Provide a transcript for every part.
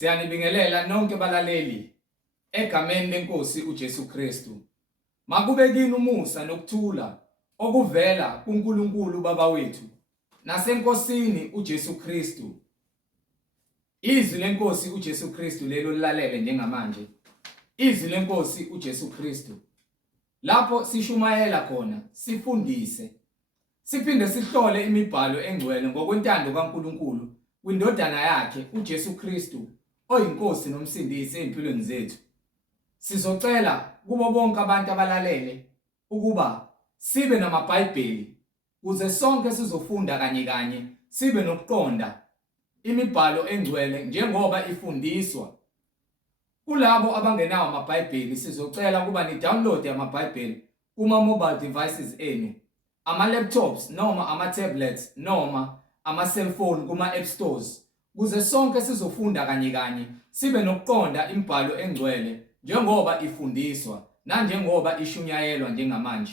Siyanibingelela nonke balaleli egameni leNkosi uJesu Kristu. Makube kini umusa nokuthula okuvela kuNkulunkulu Baba wethu naseNkosini uJesu Kristu. Izwi leNkosi uJesu Kristu lelo lilalele njengamanje. Izwi leNkosi uJesu Kristu. Lapho sishumayela khona, sifundise. Siphinde sihlole imibhalo engcwele ngokwentando kaNkulunkulu kwindodana yakhe uJesu Kristu oyinkosi nomsindisi empilweni zethu. Sizocela kubo bonke abantu abalalele ukuba sibe namaBhayibheli ukuze sonke sizofunda kanye sibe nokuqonda imibhalo engcwele njengoba ifundiswa. Kulabo abangenawo amaBhayibheli sizocela ukuba ni-download amaBhayibheli kuma-mobile devices enu, ama-laptops noma ama-tablets noma ama-cellphone kuma-app stores ukuze sonke sizofunda kanye sibe nokuqonda imibhalo engcwele njengoba ifundiswa nanjengoba ishunyayelwa njengamanje.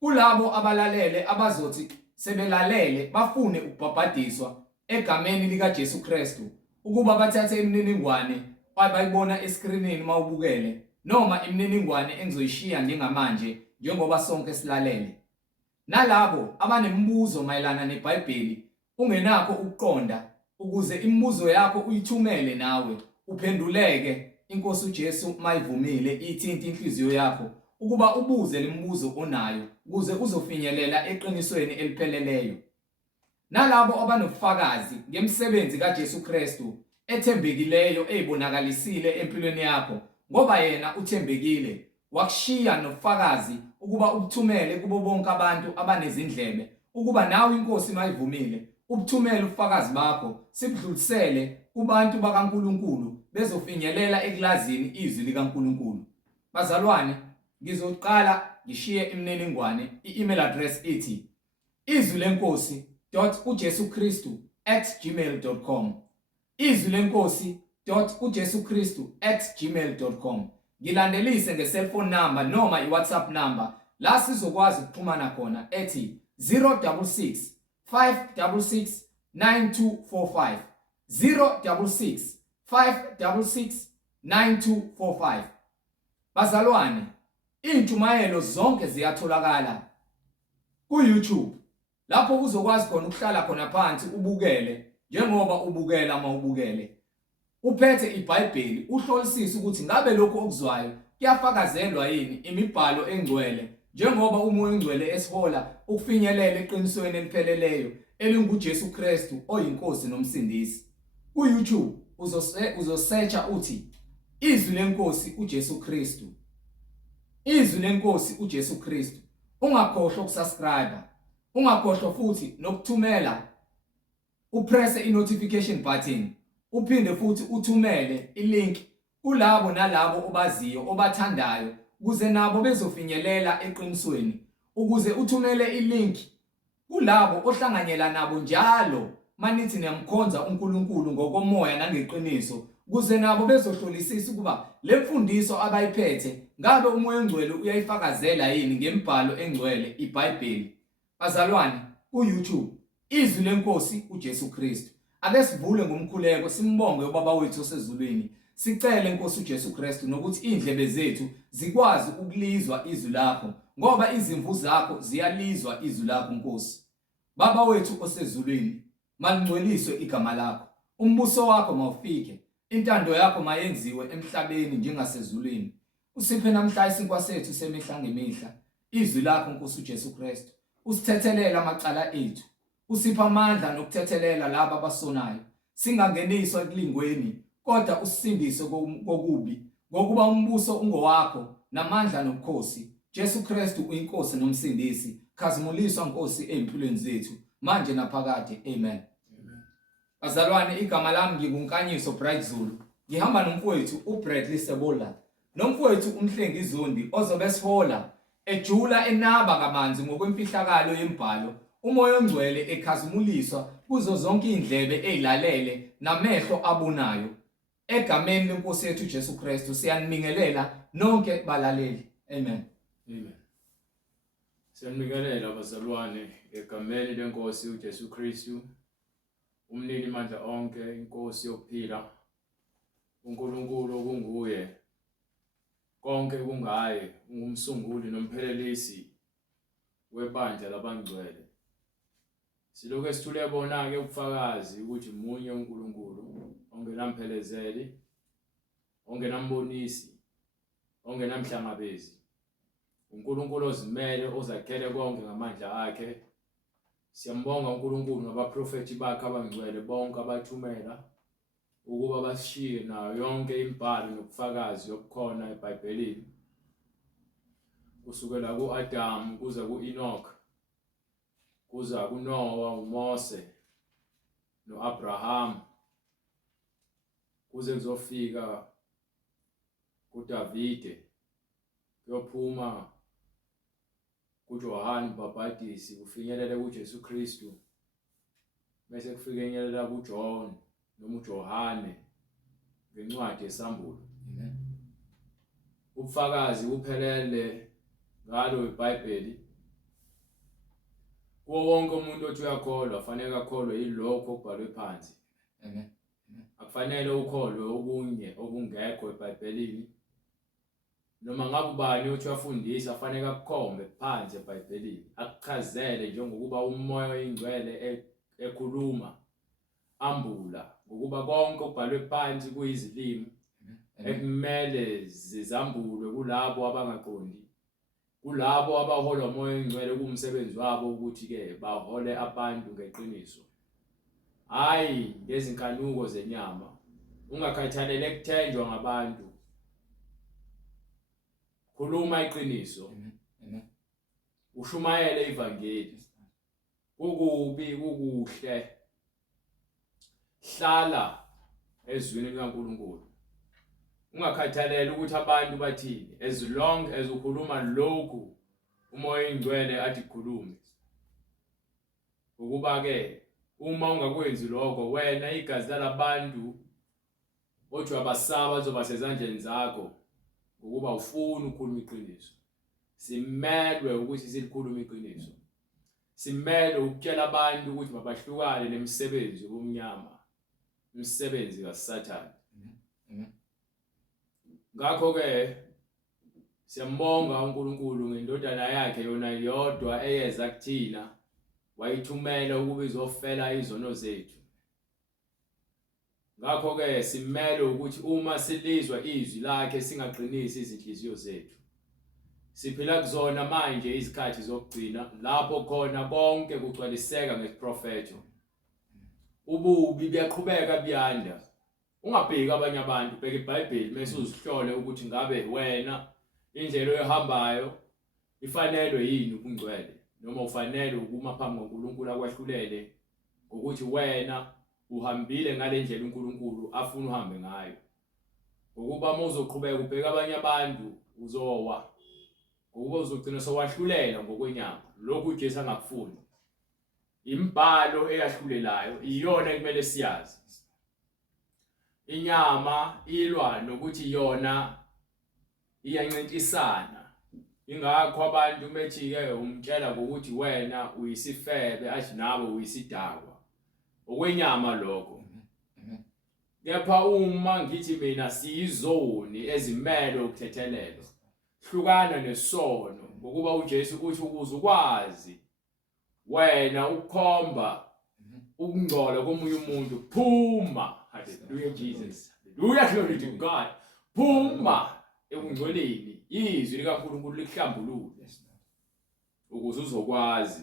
Kulabo abalalele abazothi sebelalele bafune ukubhabhadiswa egameni likaJesu Kristu ukuba bathathe imininingwane abayibona eskrinini mawubukele noma imininingwane engizoyishiya njengamanje njengoba sonke silalele. Nalabo abanemibuzo mayelana neBhayibheli ungenakho ukuqonda ukuze imibuzo yakho uyithumele nawe uphenduleke, iNkosi uJesu mayivumile ithinta inhliziyo yakho ukuba ubuze lemibuzo onayo ukuze uzofinyelela eqinisweni elipheleleyo. Nalabo abanobufakazi ngemisebenzi kaJesu Kristu ethembekileyo eyibonakalisile empilweni yakho ngoba yena uthembekile, wakushiya nobufakazi ukuba ubuthumele kubo bonke abantu abanezindlebe ukuba nawe iNkosi mayivumile ubuthumele ubufakazi bakho sibudlulisele kubantu bakaNkulunkulu bezofinyelela ekulazini izwi likaNkulunkulu. Bazalwane, ngizoqala ngishiye imininingwane, i-email address ithi izwilenkosi.ujesukristu@gmail.com, izwilenkosi.ujesukristu@gmail.com. Ngilandelise nge-cellphone number noma i-WhatsApp number la sizokwazi ukuxhumana khona ethi 066 566 9245, 066 566 9245. Bazalwane, intshumayelo zonke ziyatholakala ku-YouTube lapho uzokwazi khona ukuhlala khona phansi ubukele njengoba ubukela mawubukele. Uphethe iBhayibheli uhlolisise ukuthi ngabe lokho okuzwayo kuyafakazelwa yini imibhalo engcwele njengoba umoya engcwele esihola ukufinyelela eqinisweni elipheleleyo elinguJesu Kristu oyinkosi nomsindisi. Ku-YouTube uzosearcha uthi izwi leNkosi uJesu Kristu. Izwi leNkosi uJesu Kristu. Ungakhohlwa ukusubscribe, ungakhohlwa futhi nokuthumela, upresse i-notification button, uphinde futhi uthumele ilink kulabo nalabo obaziyo obathandayo ukuze nabo bezofinyelela eqinisweni, ukuze uthumele ilink kulabo ohlanganyela nabo njalo manithi niyamkhonza uNkulunkulu ngokomoya nangeqiniso ukuze nabo bezohlolisisa ukuba lemfundiso abayiphethe ngabe umoya engcwele uyayifakazela yini ngembhalo engcwele iBhayibheli. Bazalwane, ku-YouTube izwi leNkosi uJesu Kristu. Ake sivule ngomkhuleko simbonge uBaba wethu osezulwini, sicele iNkosi uJesu Kristu nokuthi indlebe zethu zikwazi ukulizwa izwi lakho ngoba izimvu zakho ziyalizwa izwi lakho Nkosi. Baba wethu osezulwini, malingcweliswe igama lakho, umbuso wakho mawufike, intando yakho mayenziwe emhlabeni njengasezulwini. Usiphe namhla isinkwa sethu semihla ngemihla, izwi lakho Nkosi uJesu Kristu. Usithethelela amacala ethu, usipha amandla nokuthethelela laba abasonayo, singangeniswa ekulingweni kodwa usindise kokubi, ngokuba umbuso ungowakho namandla nobukhosi. Jesu Kristu uyinkosi nomsindisi, khazimuliswa Nkosi empilweni zethu manje naphakade. Amen. Bazalwane, igama lami nginguNkanyiso Bright Zulu. Ngihamba nomfowethu uBradley Sebola nomfowethu uMhlengi Zondi ozobe sihola ejula enaba kamanzi ngokwemfihlakalo yembhalo, umoya ongcwele ekhazimuliswa kuzo zonke indlebe ezilalele namehlo abonayo. Egameni leNkosi yethu Jesu Kristu siyanibingelela nonke balaleli. Amen. Amen. Siyanibingelela bazalwane egameni leNkosi uJesu Kristu, umnini mandla onke, inkosi yokuphila uNkulunkulu kunguye konke kungaye, ungumsunguli nomphelelisi webandla labangcwele. Silokhu sithule bona ke ubufakazi ukuthi munye uNkulunkulu ongenamphelezeli, ongenambonisi, ongenamhlangabezi. uNkulunkulu ozimele ozakhele konke ngamandla akhe. Siyambonga uNkulunkulu ngabaprofeti bakhe abangcwele bonke abathumela ukuba bashiye nayo yonke imibhalo nobufakazi obukhona eBhayibhelini. Kusukela ku-Adam kuza ku-Enoch, kuza kuNoah, uMose, no-Abraham, kuze kuzofika kuDavide, kuyophuma kuJohane Mbhaphatisi, kufinyelele kuJesu Kristu, bese kufinyelela kuJohn noma uJohane ngencwadi yesambulo. Amen. Ubufakazi buphelele ngalo iBhayibheli. Kuwo wonke umuntu othi uyakholwa fanele akholwe yilokho okubhalwe phansi. Amen. Akufanele ukholwe okunye okungekho eBhayibhelini. Noma ngabe ubani othi uyafundisa fanele akukhombe phansi eBhayibhelini, akuchazele njengokuba umoya oyingcwele ekhuluma ambula ngokuba konke okubhalwe phansi kuyizilimi ekumele zizambulwe kulabo abangaqondi, kulabo abahola umoya oyingcwele kumsebenzi wabo ukuthi ke bahole abantu ngeqiniso, hayi ngezinkanuko zenyama, ungakhathalele ekuthenjwa ngabantu. Khuluma iqiniso. Amen. Ushumayele ivangeli. Kukubi kukuhle. Hlala ezwini likaNkulunkulu. Ungakhathalele ukuthi abantu bathini, as long as ukhuluma lokhu umoya oyingcwele athi khulume. Ukuba ke uma ungakwenzi lokho, wena igazi labantu othi wabasaba lizoba sezandleni zakho ukuba ufuna ukukhuluma iqiniso. Simelwe ukuthi silikhulume iqiniso. Simelwe ukutshela abantu ukuthi mabahlukane nemisebenzi yobumnyama, imisebenzi kaSathane. Ngakho ke siyambonga uNkulunkulu ngendodana yakhe yona yodwa eyeza kuthina, wayithumela ukuba izofela izono zethu. Ngakho ke simele ukuthi uma silizwa izwi lakhe singaqinisi izinhliziyo zethu. Siphila kuzona manje izikhathi zokugcina lapho khona konke kugcwaliseka ngeprofeto. Ububi buyaqhubeka buyanda. Ungabheki abanye abantu, bheka iBhayibheli bese uzihlole ukuthi ngabe wena indlela oyihambayo ifanelwe yini ubungcwele, noma ufanele ukuma phambi kaNkulunkulu akwahlulele ukuthi wena uhambile ngale ndlela uNkulunkulu afuna uhambe ngayo. Ngokuba uma uzoqhubeka ubheka abanye abantu uzowa, ngokuba uzogcina sowahlulela ngokwenyama lokhu uJesu angakufuni. Imibhalo eyahlulelayo iyona ekumele siyazi. Inyama ilwa nokuthi yona iyancintisana. Ingakho abantu bethi ke umtshela ukuthi wena uyisifebe athi nawe uyisidakwa. Okwenyama lokho. Kepha uma ngithi mina siyizoni ezimele ukuthethelelo, hlukana nesono ngokuba uJesu uthi ukuze ukwazi wena ukukhomba ukungcola komunye umuntu, phuma. Hallelujah Jesus. Hallelujah, glory to God. Phuma ekungcoleni izwi likaNkulunkulu lihlambulule ukuze uzokwazi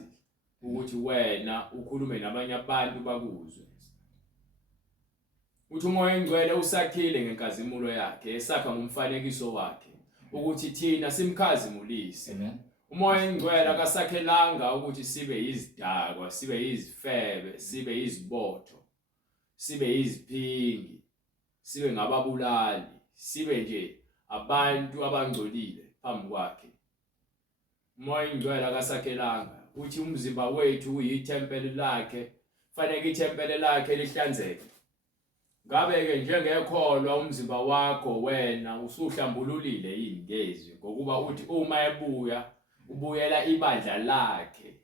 ukuthi wena ukhulume nabanye abantu bakuzwe. Uthi umoya oyingcwele usakhile ngenkazimulo yakhe, esakha ngomfanekiso wakhe ukuthi thina simkhazimulise. Amen. Umoya oyingcwele akasakhelanga ukuthi sibe izidakwa, sibe izifebe, sibe izibotho, sibe iziphingi, sibe ngababulali, sibe nje abantu abangcolile phambi kwakhe. Umoya oyingcwele akasakhelanga uthi umzimba wethu uyithempeli lakhe, fanele ithempeli lakhe lihlanzeke. Ngabe ke njengekholwa umzimba wakho wena usuhlambululile yini ngezwi, ngokuba uthi uma ebuya ubuyela ibandla lakhe,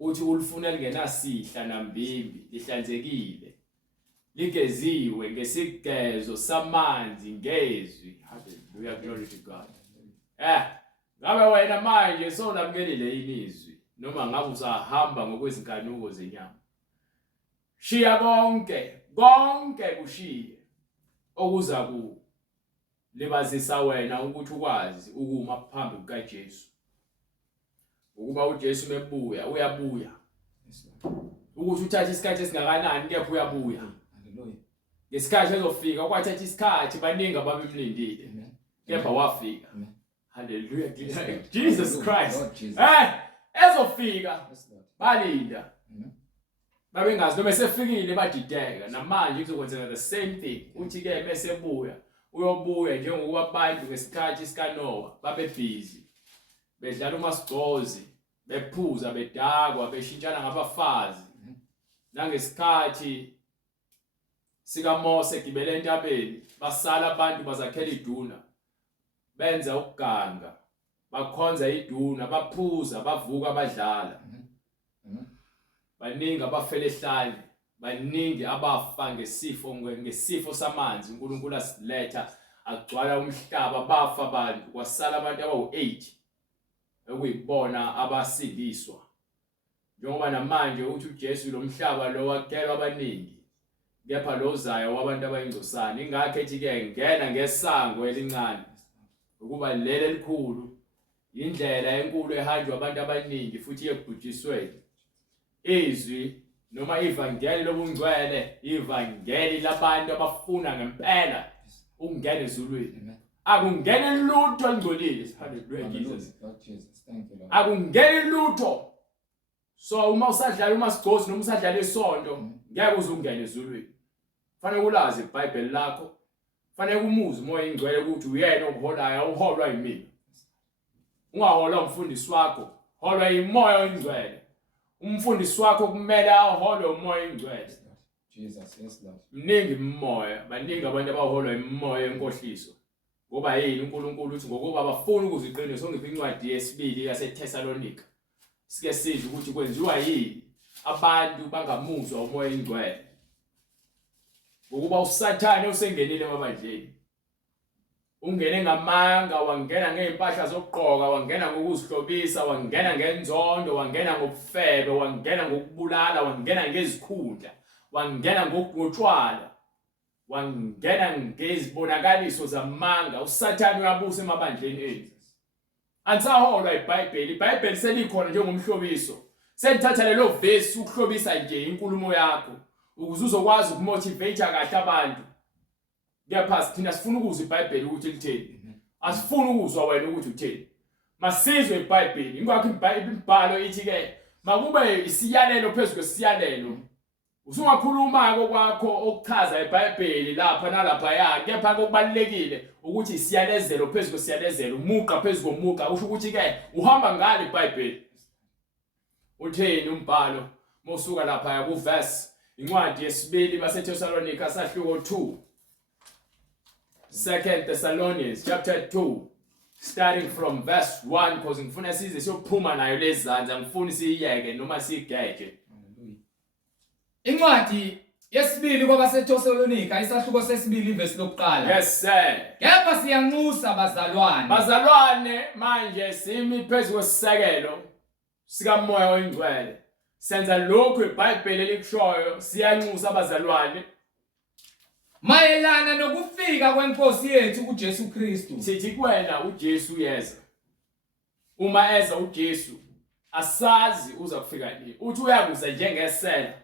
uthi ulifuna lingenasihla nambimbi, lihlanzekile. ligeziwe ngesigezo samanzi ngezwi. Hallelujah, glory to God. Ngabe wena manje sowulamukelile inizwi noma ngabe usahamba ngokwezinkanuko zenyama. Shiya konke kushiye okuza ku libazisa wena ukuthi ukwazi ukuma phambi kukaJesu. Ukuba uJesu mebuya uyabuya. Ukuthi uthathe isikhathi esingakanani kepha uyabuya. Hallelujah. Ngesikhathi ezofika kwathatha isikhathi baningi ababemlindile. Kepha wafika. Hallelujah. Jesus Christ. Ezofika balinda. Babengazi noma esefikile badideka namanje kuzokwenzeka the same thing. Uthi ke mesebuya uyobuya njengokuba abantu ngesikhathi sikaNoah babe busy. Bedlala umasigcozi, bephuza, bedakwa, beshintshana ngabafazi. Nangesikhathi sikaMose egibele entabeni, basala abantu bazakhela iduna. Benza ukuganga, bakhonza iduna, baphuza, bavuka badlala. Baningi abafela ehlane, baningi abafa ngesifo samanzi uNkulunkulu asiletha agcwala umhlaba bafa abantu kwasala abantu abawu8 ekuyibona abasindiswa. Njengoba namanje uthi uJesu lo mhlaba lo wakhelwa abaningi kepha lo zayo wabantu abayingcosana ingakho ethi ke ngena ngesango elincane ukuba lele elikhulu indlela enkulu ehanjwa abantu abaningi futhi yebhujisweni. Izwi noma ivangeli lobungcwele ivangeli labantu abafuna ngempela ukungena ezulwini. Akungene lutho elingcolile. Hallelujah Jesus. Thank you Lord. Akungene lutho. So uma usadlala umasigcozi noma usadlala isonto ngeke uzungene ezulwini. Fanele ulazi iBhayibheli lakho. Fanele umuze umoya ingcwele ukuthi uyena okuholayo uholwa yimina. Ungaholwa umfundisi wakho, holwa imoya ingcwele. Umfundisi wakho kumele aholwe umoya ingcwele. Jesus, yes Lord. Mningi umoya, baningi abantu abaholwa imoya enkohliso. Ngoba yini uNkulunkulu uthi ngokuba abafuna ukuziqinisa songipha incwadi yesibili yaseThesalonika. Sike sizwe ukuthi kwenziwa yini abantu bangamuzwa umoya ingcwele. Ngokuba uSathane usengenile emabandleni. Ungene ngamanga, wangena ngeimpahla zokugqoka, wangena ngokuzihlobisa, wangena ngenzondo, wangena ngobufebe, wangena ngokubulala, wangena ngezikhundla, wangena ngokugotshwala, wangena ngezibonakaliso zamanga. USathane uyabusa emabandleni enu. Ansaholwa iBhayibheli. iBhayibheli selikhona njengomhlobiso. Selithatha lelo verse ukuhlobisa nje inkulumo yakho ukuze uzokwazi ukumotivate kahle abantu. Kepha thina sifuna ukuzwa iBhayibheli ukuthi lithini. Asifuni ukuzwa wena ukuthi uthini. Masizwe iBhayibheli. Ingakho imibhalo ithi ke makube isiyalelo phezulu kwesiyalelo. Usungakhuluma kwakho okuchaza iBhayibheli lapha nalapha ya kepha okubalekile ukuthi isiyalezelo phezulu kwesiyalezelo umuqa phezulu komuqa usho ukuthi ke uhamba ngalo iBhayibheli. Utheni umbhalo mosuka lapha ku verse incwadi yesibili baseThesalonika sahluko 2. 2 Thessalonians chapter 2 starting from verse 1 because ngifuna size siyophuma nayo lezanza ngifuna siyiyeke noma siyigeje. Incwadi yesibili kwabaseThesalonika isahluko sesibili verse lokuqala. Yes sir. Kepha siyanxusa bazalwane. Bazalwane manje simi phezulu kwesisekelo sikamoya oyingcwele. Senza lokho iBhayibheli elikushoyo siyanxusa abazalwane. Mayelana nokufika kwenkosi yethu uJesu Kristu. Sithi kuwena uJesu yeza. Uma eza uJesu asazi uza kufika nini. Uthi uyakuza njengesela.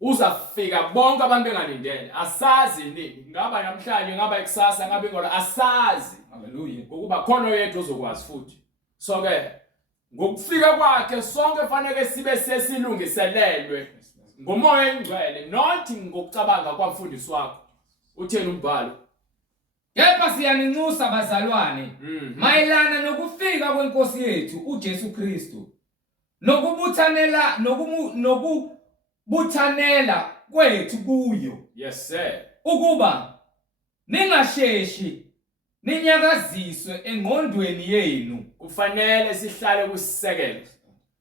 Uzafika bonke abantu engalindele. Asazi nini. Ngaba namhlanje ngaba ikusasa ngabe ngola asazi. Hallelujah. Ngokuba khona oyedwa ozokwazi futhi. So ke ngokufika kwakhe sonke fanele sibe sesilungiselelwe ngomoya engcwele not ngokucabanga kwamfundisi wakho. Utheni umbhalo? Kepha siyaninxusa bazalwane mayelana nokufika kwenkosi yethu uJesu Kristu nokubuthanela kwethu kuyo. Yes sir. Ukuba ningasheshi ninyakaziswe engqondweni yenu. Kufanele sihlale kusisekelo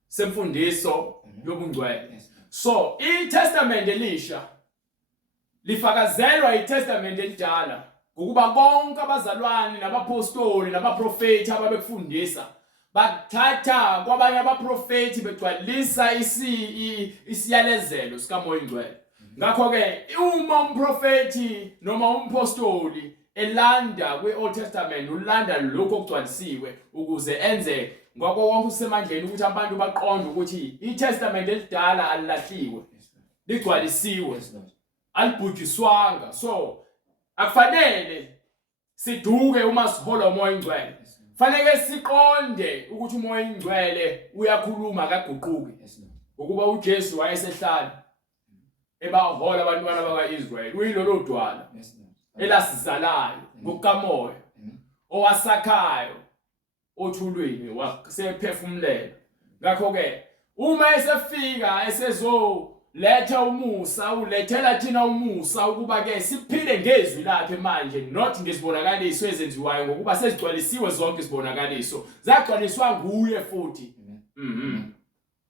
semfundiso yobungcwele. So iTestament elisha lifakazelwa iTestament elidala ukuba konke abazalwane nabapostoli nabaprofeti ababekufundisa bathatha kwabanye abaprofeti begcwalisa isiyalezelo sikaMoya Oyingcwele. Ngakho ke uma umprofeti noma umpostoli elanda kwi-Old Testament ulanda lokho okugcwalisiwe ukuze enze ngakho wonke usemandleni ukuthi abantu baqonde ukuthi iTestament elidala alilahliwe ligcwalisiwe alibhujiswanga. So akufanele siduke uma sihola uMoya Oyingcwele. Fanele siqonde ukuthi uMoya Oyingcwele uyakhuluma akaguquki ukuba uJesu wayesehlala ebahola abantwana bakaIsrael uyilolo dwala elasizalayo ngokukamoya owasakhayo othulweni wasephefumulela. Ngakho ke uma esefika esezoletha umusa ulethela thina umusa ukuba ke siphile ngezwi lakhe manje not ngesibonakaliso ezenziwayo ngokuba sezigcwalisiwe zonke isibonakaliso zagcwaliswa nguye futhi.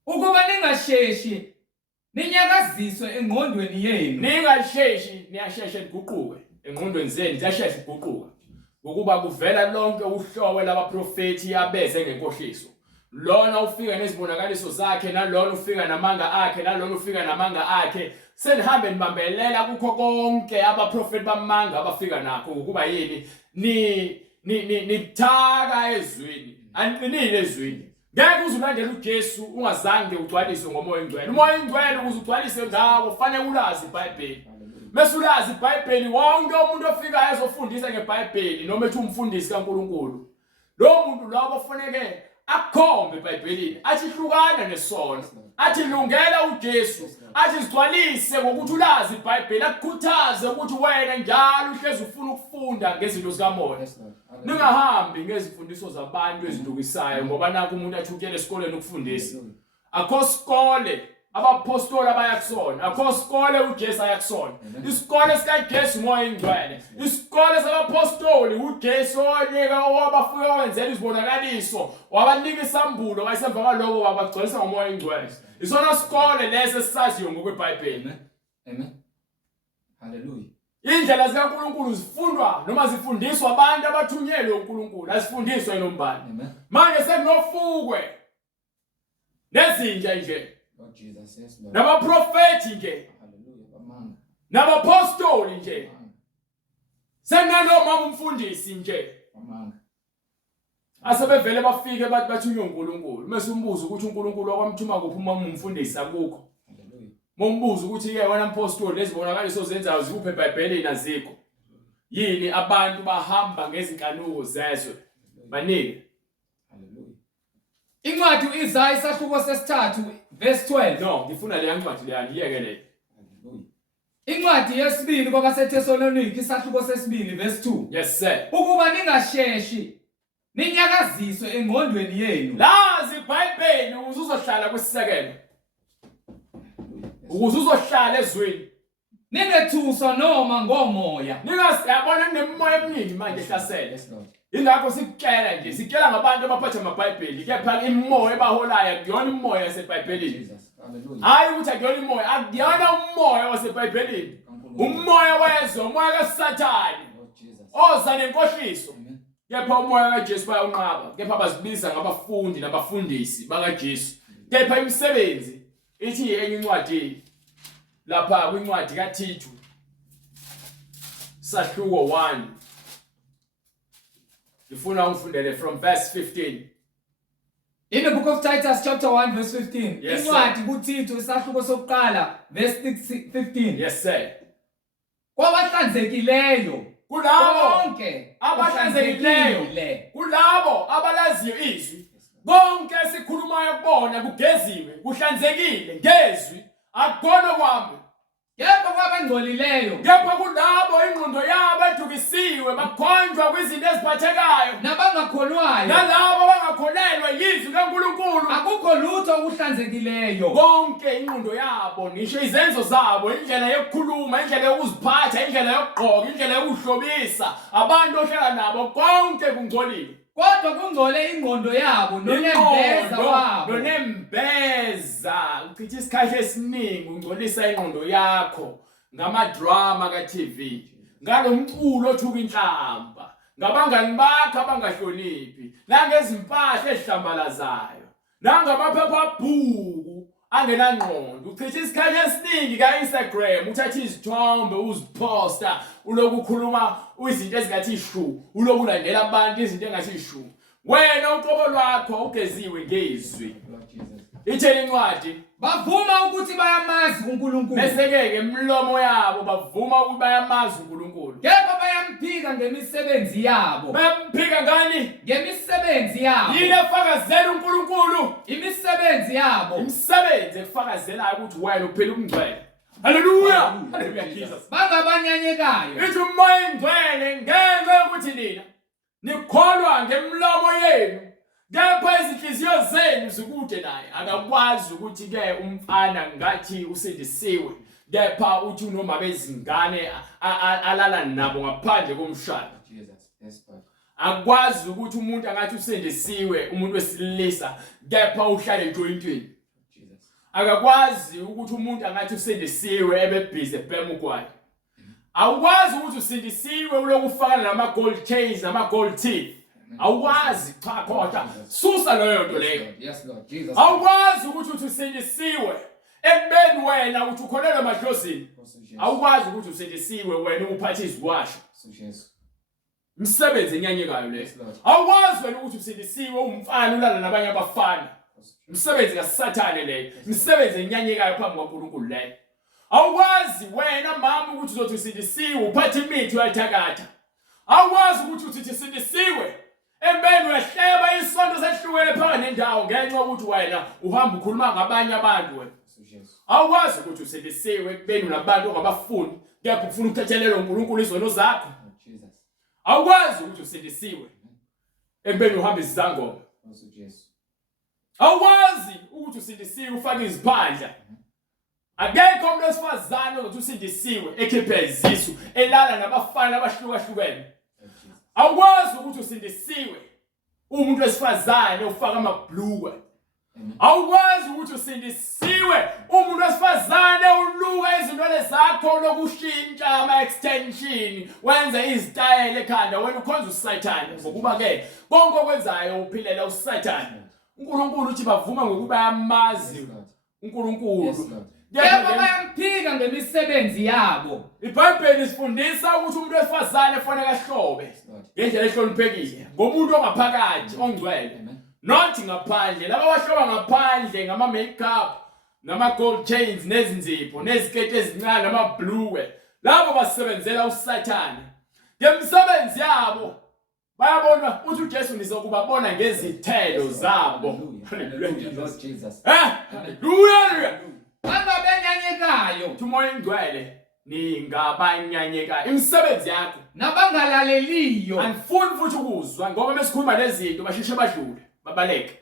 Ukuba ningasheshi ninyakaziswe engqondweni yenu. Ningasheshi niyasheshe liguquke engqondweni zenu ziyasheshe liguquka ngokuba kuvela lonke uhlobo labaprofeti abeze ngenkohliso. Lona ufika nezibonakaliso zakhe nalona ufika namanga akhe nalona ufika namanga akhe. Senihambe nibambelela kukho konke abaprofeti bamanga abafika nakho ukuba yini nithaka ezwini aniqinile ezwini. Ngeke uzulandela uJesu ungazange ugcwaliswe ngoMoya Oyingcwele. uMoya Oyingcwele ukuze ugcwaliswe ngawo fanele ulazi iBhayibheli. Mase ulazi iBhayibheli wonke umuntu ofika ezofundisa ngeBhayibheli noma ethi umfundisi kaNkulunkulu lo muntu lobo kufanele akhombe eBhayibhelini athi hlukana nesono athi lungela uJesu athi sigcwalise ngokuthi ulazi iBhayibheli akukhuthaze ukuthi wena njalo uhlezi ufuna ukufunda ngezinto zikaMoya. Ningahambi ngezifundiso zabantu ezindukisayo ngoba naku umuntu athukele esikoleni ukufundisa. Akho sikole abapostoli abayakusona, akho sikole uJesu ayakusona. Isikole sikaJesu uMoya Oyingcwele. Isikole sabapostoli uJesu onika owabafika wenzela izibonakaliso wabanika isambulo wayesemva kwaloko wabagcwalisa ngoMoya Oyingcwele. Isona sikole leso sisaziyo ngokweBhayibheli. Amen. Hallelujah. Indlela zikaNkulunkulu zifundwa noma zifundiswa abantu abathunyelwe uNkulunkulu asifundiswe nombani. Manje sekunofukwe nezinja nje Lord Jesus, yes Lord. nabaprofeti nje Hallelujah. Bamanga. nabapostoli nje senanoma umfundisi nje Bamanga. asebevele bafike bathi bathunywe uNkulunkulu. Mase umbuzo ukuthi uNkulunkulu wakwamthuma kuphi uma umfundisi akukho. Mombuzo ukuthi ke wena mpostoli lezibonakaliso zenzayo zikuphe eBhayibhelini azikho. Yini abantu bahamba ngezinkanuko zezwe baningi. Hallelujah. Incwadi uIsaya isahluko sesithathu verse 12. No, ngifuna le ncwadi le yiyeke le. Hallelujah. Incwadi yesibili kwabaseThesalonike isahluko sesibili verse 2. Yes sir. Ukuba ningasheshi ninyakaziswe engqondweni yenu. Lazi iBhayibheli ukuze uzohlala kwisisekelo. Ukuze uzohlala ezweni. Ningethuswa noma ngomoya. Ningasiyabona kunemoya eminingi manje ehlasele. Ingakho sikutshela nje, sikutshela ngabantu abaphatha amaBhayibheli, kepha imoya ebaholayo akuyona imoya yaseBhayibhelini. Hayi ukuthi akuyona imoya, akuyona umoya waseBhayibhelini. Umoya wezwe, umoya kaSathane. Oza nenkohliso. Kepha umoya kaJesu bayawunqaba, kepha bazibiza ngabafundi nabafundisi bakaJesu. Kepha imisebenzi ithi enye incwadi lapha kwincwadi kaThithu sahluko 1 ngifuna ufundele from verse 15. In the book of Titus chapter 1 verse 15. Yes, Incwadi kuThithu isahluko sokuqala verse 15. Yes sir. Kwabahlanzekileyo Kulabo bonke abahlanzekileyo kulabo abalaziyo izwi bonke sikhulumayo kubona kugeziwe kuhlanzekile ngezwi akukona kwami. Kepha kwabangcolileyo Kepha kulabo ingqondo yabo edukisiwe bakhonjwa kwizinto eziphathekayo nabangakholwayo nalabo abangakholelwa yizwi kaNkulunkulu akukho lutho okuhlanzekileyo. bonke ingqondo yabo ngisho izenzo zabo indlela yokukhuluma indlela yokuziphatha indlela yokugqoka indlela yokuhlobisa abantu ohlala nabo konke kungcolile. Kodwa kungcole ingqondo yabo nonembeza wabo. Nonembeza uchitha isikhathi esiningi ungcolisa ingqondo yakho ngamadrama ka-TV, ngalomculo othuka inhlamba, ngabangani bakho abangahloniphi, nangezimpahla ezihlambalazayo, nangamaphephabhuku angenangqondo. Uchitha isikhathi esiningi ka-Instagram, uthatha izithombe uziposta, uloku ukhuluma izinto ezingathi shu, uloku ulandela abantu izinto engathi shu. Wena uqobo lwakho ugeziwe ngezwi. Ithele incwadi, bavuma ukuthi bayamazi uNkulunkulu, bese-ke ngemlomo yabo bavuma ukuthi bayamazi uNkulunkulu, kepha bayamphika ngemisebenzi yabo. bayamphika ngani? Ngemisebenzi yabo. Yini efakazela uNkulunkulu? Imisebenzi yabo. Imisebenzi ekufakazelayo ukuthi wena uphila ukungcwele. Haleluya, haleluya Jesus. Bangabanyanyekayo. Ithi umoya ingcwele ngenxa yokuthi nina nikholwa ngemlomo yenu, kepha izinhliziyo zenu zikude naye. Akakwazi ukuthi-ke umfana ngathi usindisiwe, kepha uthi unoma bezingane alala nabo ngaphandle komshado. Akwazi ukuthi umuntu angathi usindisiwe, umuntu wesilisa, kepha uhlale ejointini. Akakwazi ukuthi umuntu angathi usindisiwe ebebhizi ebhema ugwayi. Awukwazi ukuthi usindisiwe uloku ufakana nama-gold chains nama-gold teeth. Awukwazi, cha kodwa susa leyo nto leyo. Yes Lord Jesus. Awukwazi ukuthi usindisiwe ekubeni wena uthi ukholelwa emadlozini. Awukwazi ukuthi usindisiwe wena uphathe iziwasho. Umsebenzi enyanyekayo leyo. Awukwazi wena ukuthi usindisiwe umfana ulala nabanye abafana. Umsebenzi kaSathane leyo. Umsebenzi enyanyekayo phambi kwaNkulunkulu leyo. Awukwazi wena mama ukuthi uzothi usindisiwe uphathe imithi uyathakatha. Awukwazi ukuthi uthi usindisiwe embeni wehleba isonto sehlukene phakathi nendawo ngenxa yokuthi wena uhamba ukhuluma ngabanye abantu wena. Awukwazi ukuthi usindisiwe ekubeni unabantu ongabafundi, kepha ufuna ukuthethelelwa uNkulunkulu izono zakho. Awukwazi ukuthi usindisiwe embeni uhamba izangoma. Awukwazi ukuthi usindisiwe ufake iziphandla. Akekho umuntu wesifazane ozothi usindisiwe ekhiphe izisu elala nabafana abahlukahlukene. Awukwazi ukuthi usindisiwe umuntu wesifazane ufaka amabhlukwe. Awukwazi ukuthi usindisiwe umuntu wesifazane uluka izindwele zakho lokushintsha ama-extension, wenze izitayela ekhanda, wena ukhonza uSathane. Ngokuba-ke konke okwenzayo uphilela uSathane. uNkulunkulu uthi bavuma ngokuba yamazi uNkulunkulu. Kepha bayamphika ngemisebenzi yabo. IBhayibheli isifundisa ukuthi umuntu wesifazane kufanele ahlobe ngendlela ehloniphekile, ngomuntu ongaphakathi ongcwele, not ngaphandle. Laba abahloba ngaphandle ngama-makeup, nama-gold chains, nezinzipho, neziketi ezincane, namabhlukwe, labo basebenzela uSathane. Ngemisebenzi yabo bayabona uthi uJesu nizokubabona ngezithelo zabo. Haleluya. Bangabenyanyekayo. Umoya ingcwele ningabanyanyekayo. Imisebenzi yakho Nabangalaleliyo. angifuni futhi ukuzwa ngoba mesikhuluma lezinto basheshe badlule babaleke.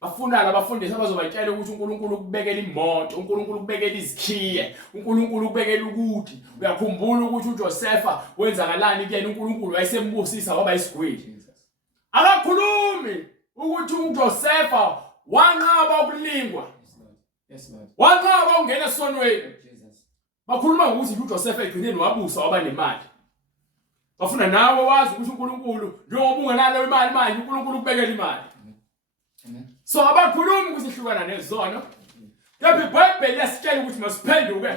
Bafuna abafundisi abazobatshela ukuthi uNkulunkulu ukubekela imoto, uNkulunkulu ukubekela izikhiye, uNkulunkulu ukubekela ukuthi. Uyakhumbula ukuthi uJosefa wenzakalani kuyena, uNkulunkulu wayesembusisa waba isigwili. Akakhulumi ukuthi uJosefa wanqaba ukulingwa. Yes Lord. Wanqaba ungena esonweni. Bakhuluma ngokuthi uJosefa egcineni wabusa waba nemali. Bafuna nawe wazi ukuthi uNkulunkulu njengoba ungenalo imali manje uNkulunkulu ukubekela imali. So abakhulumi ukuthi sihlukana nezono. Kepha iBhayibheli yasitshela ukuthi masiphenduke.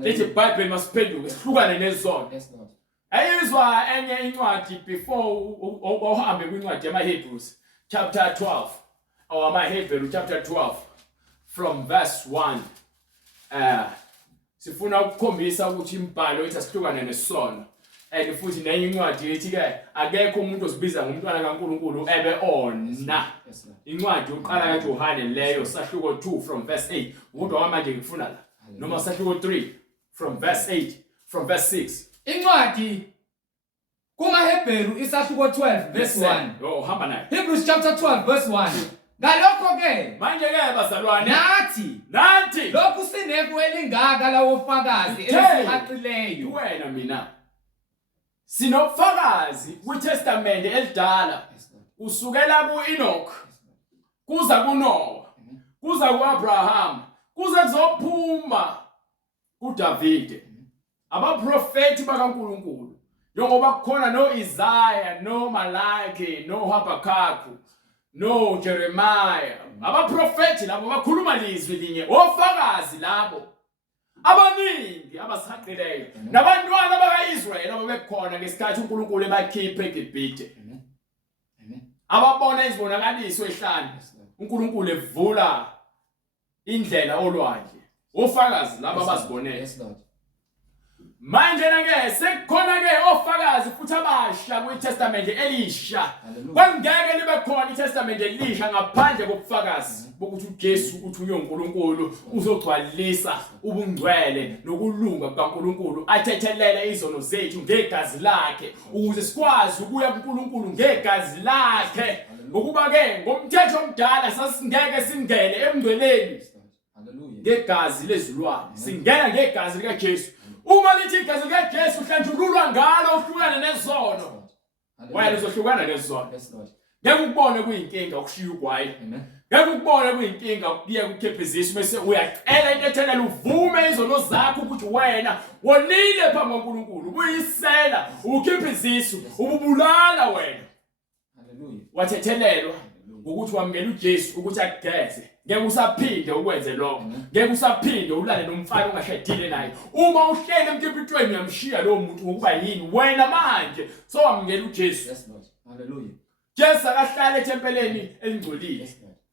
Lithi iBhayibheli masiphenduke sihlukane nezono. Ayizwa enye incwadi before uhambe kwincwadi yamaHebrews chapter 12 or amaHebrew chapter 12 from verse 1. Sifuna ukukhombisa ukuthi imbhalo ithi asihlukane nesono. And futhi nenye incwadi ethi-ke akekho umuntu ozibiza ngomntwana kaNkulunkulu ebe ona. Incwadi yokuqala kaJohane leyo, sahluko 2 from verse 8. Kodwa kwamanje ngifuna la. Noma sahluko 3 from verse 8 from verse 6. Incwadi kumaHebheru isahluko 12 verse 1. Oh, hamba naye. Hebrews chapter 12 verse 1. Ngalokho-ke manje-ke bazalwane nathi lokhu sinefu elingaka lawofakazi elihaqileyo. Wena mina sinofakazi kwiTestamente elidala kusukela ku-Enoch kuza kuNoah kuza ku-Abraham kuze kuzophuma uDavide abaprofeti bakaNkulunkulu njengoba kukhona no-Isaya, no-Malaki, no-Habakukhi, no-Jeremiah, abaprofeti labo bakhuluma lizwi linye, ofakazi labo abaningi abasaqileyo nabantwana baka-Israyeli ababekhona ngesikhathi uNkulunkulu ebakhipha eGibhite, ababona izibonakaliso ehlane uNkulunkulu evula indlela olwandle, ofakazi laba abazibonele. Manje-ke sekukhona-ke ofakazi futhi abasha kwiTestamente elisha. Kwangeke libe khona iTestamente elisha ngaphandle kobufakazi bokuthi uJesu uthunywe uNkulunkulu uzogcwalisa ubungcwele nokulunga kukaNkulunkulu, athethelele izono zethu ngegazi lakhe ukuze sikwazi ukuya kuNkulunkulu ngegazi lakhe. Ukuba-ke ngomthetho omdala sasingeke singene emngcweleni ngegazi lezilwane, singena ngegazi likaJesu. Uma lithi igazi likaJesu hlanjululwa ngalo uhlukana nezono, wena uzohlukana nezono. Ngeke ukubone kuyinkinga ukushiya ugwayi, ngeke ukubone kuyinkinga ukuya kuKhephezisi bese uyacela into ethelela uvume izono zakho ukuthi wena wonile phambi kaNkulunkulu, uyisela uKhephezisi ububulala wena. Wathethelelwa ukuthi wamukela uJesu ukuthi akugeze. Ngeke usaphinde ukwenze lokho, ngeke usaphinde ulale nomfana ongashadile naye. Uma uhlele emkhiphithweni uyamshiya lowo muntu ngokuba yini wena manje sowamukela uJesu. Jesu akahlala ethempeleni elingcolile,